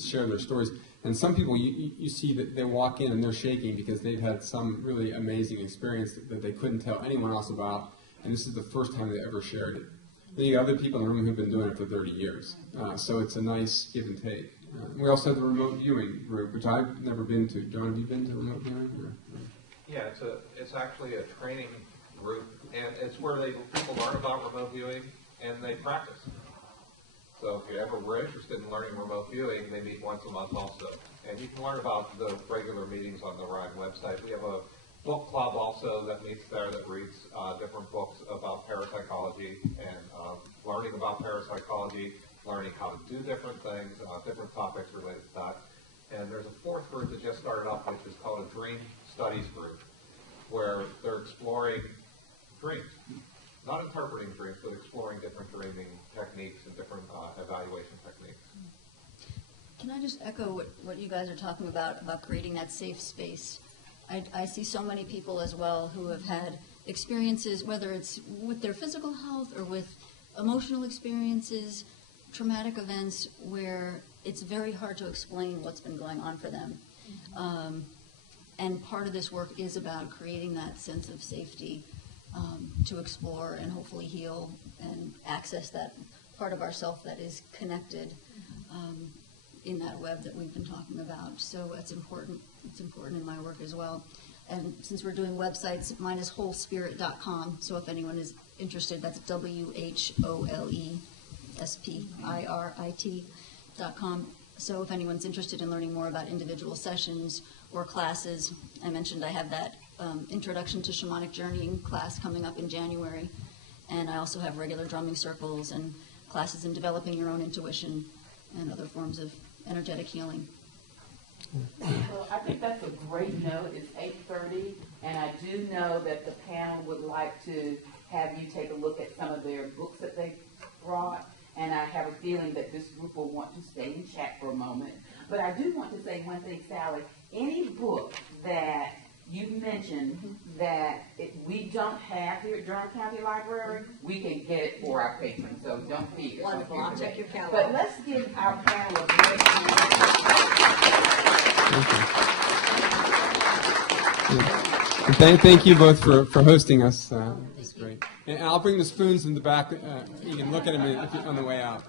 share their stories. And some people, you see that they walk in and they're shaking because they've had some really amazing experience that they couldn't tell anyone else about, and this is the first time they ever shared it. Then you got other people in the room who've been doing it for 30 years. So it's a nice give and take. We also have the remote viewing group, which I've never been to. John, have you been to remote viewing? Yeah, it's actually a training group, and it's where people learn about remote viewing and they practice. So if you ever were interested in learning remote viewing, they meet once a month also. And you can learn about the regular meetings on the Rhine website. We have a book club also that meets there that reads different books about parapsychology and learning about parapsychology, learning how to do different things, different topics related to that. And there's a fourth group that just started up, which is called a Dream Studies group, where they're exploring dreams. Not interpreting dreams, but exploring different dreaming techniques and different evaluation techniques. Can I just echo what you guys are talking about creating that safe space? I see so many people as well who have had experiences, whether it's with their physical health or with emotional experiences, traumatic events, where it's very hard to explain what's been going on for them. And part of this work is about creating that sense of safety to explore and hopefully heal and access that part of ourself that is connected in that web that we've been talking about. So it's important. It's important in my work as well. And since we're doing websites, mine is wholespirit.com. So if anyone is interested, that's WHOLESPIRIT.com. So if anyone's interested in learning more about individual sessions or classes, I mentioned I have that Introduction to Shamanic Journeying class coming up in January. And I also have regular drumming circles and classes in developing your own intuition and other forms of energetic healing. Well, I think that's a great note. It's 8:30, and I do know that the panel would like to have you take a look at some of their books that they brought, and I have a feeling that this group will want to stay and chat for a moment. But I do want to say one thing, Sally. Any book that you mentioned that we don't have here at Durham County Library, we can get it for our patrons, so don't fear. Wonderful. I'll check your calendar. But let's give our panel a great round. Thank you both for hosting us. It's great. And I'll bring the spoons in the back. You can look at them on the way out.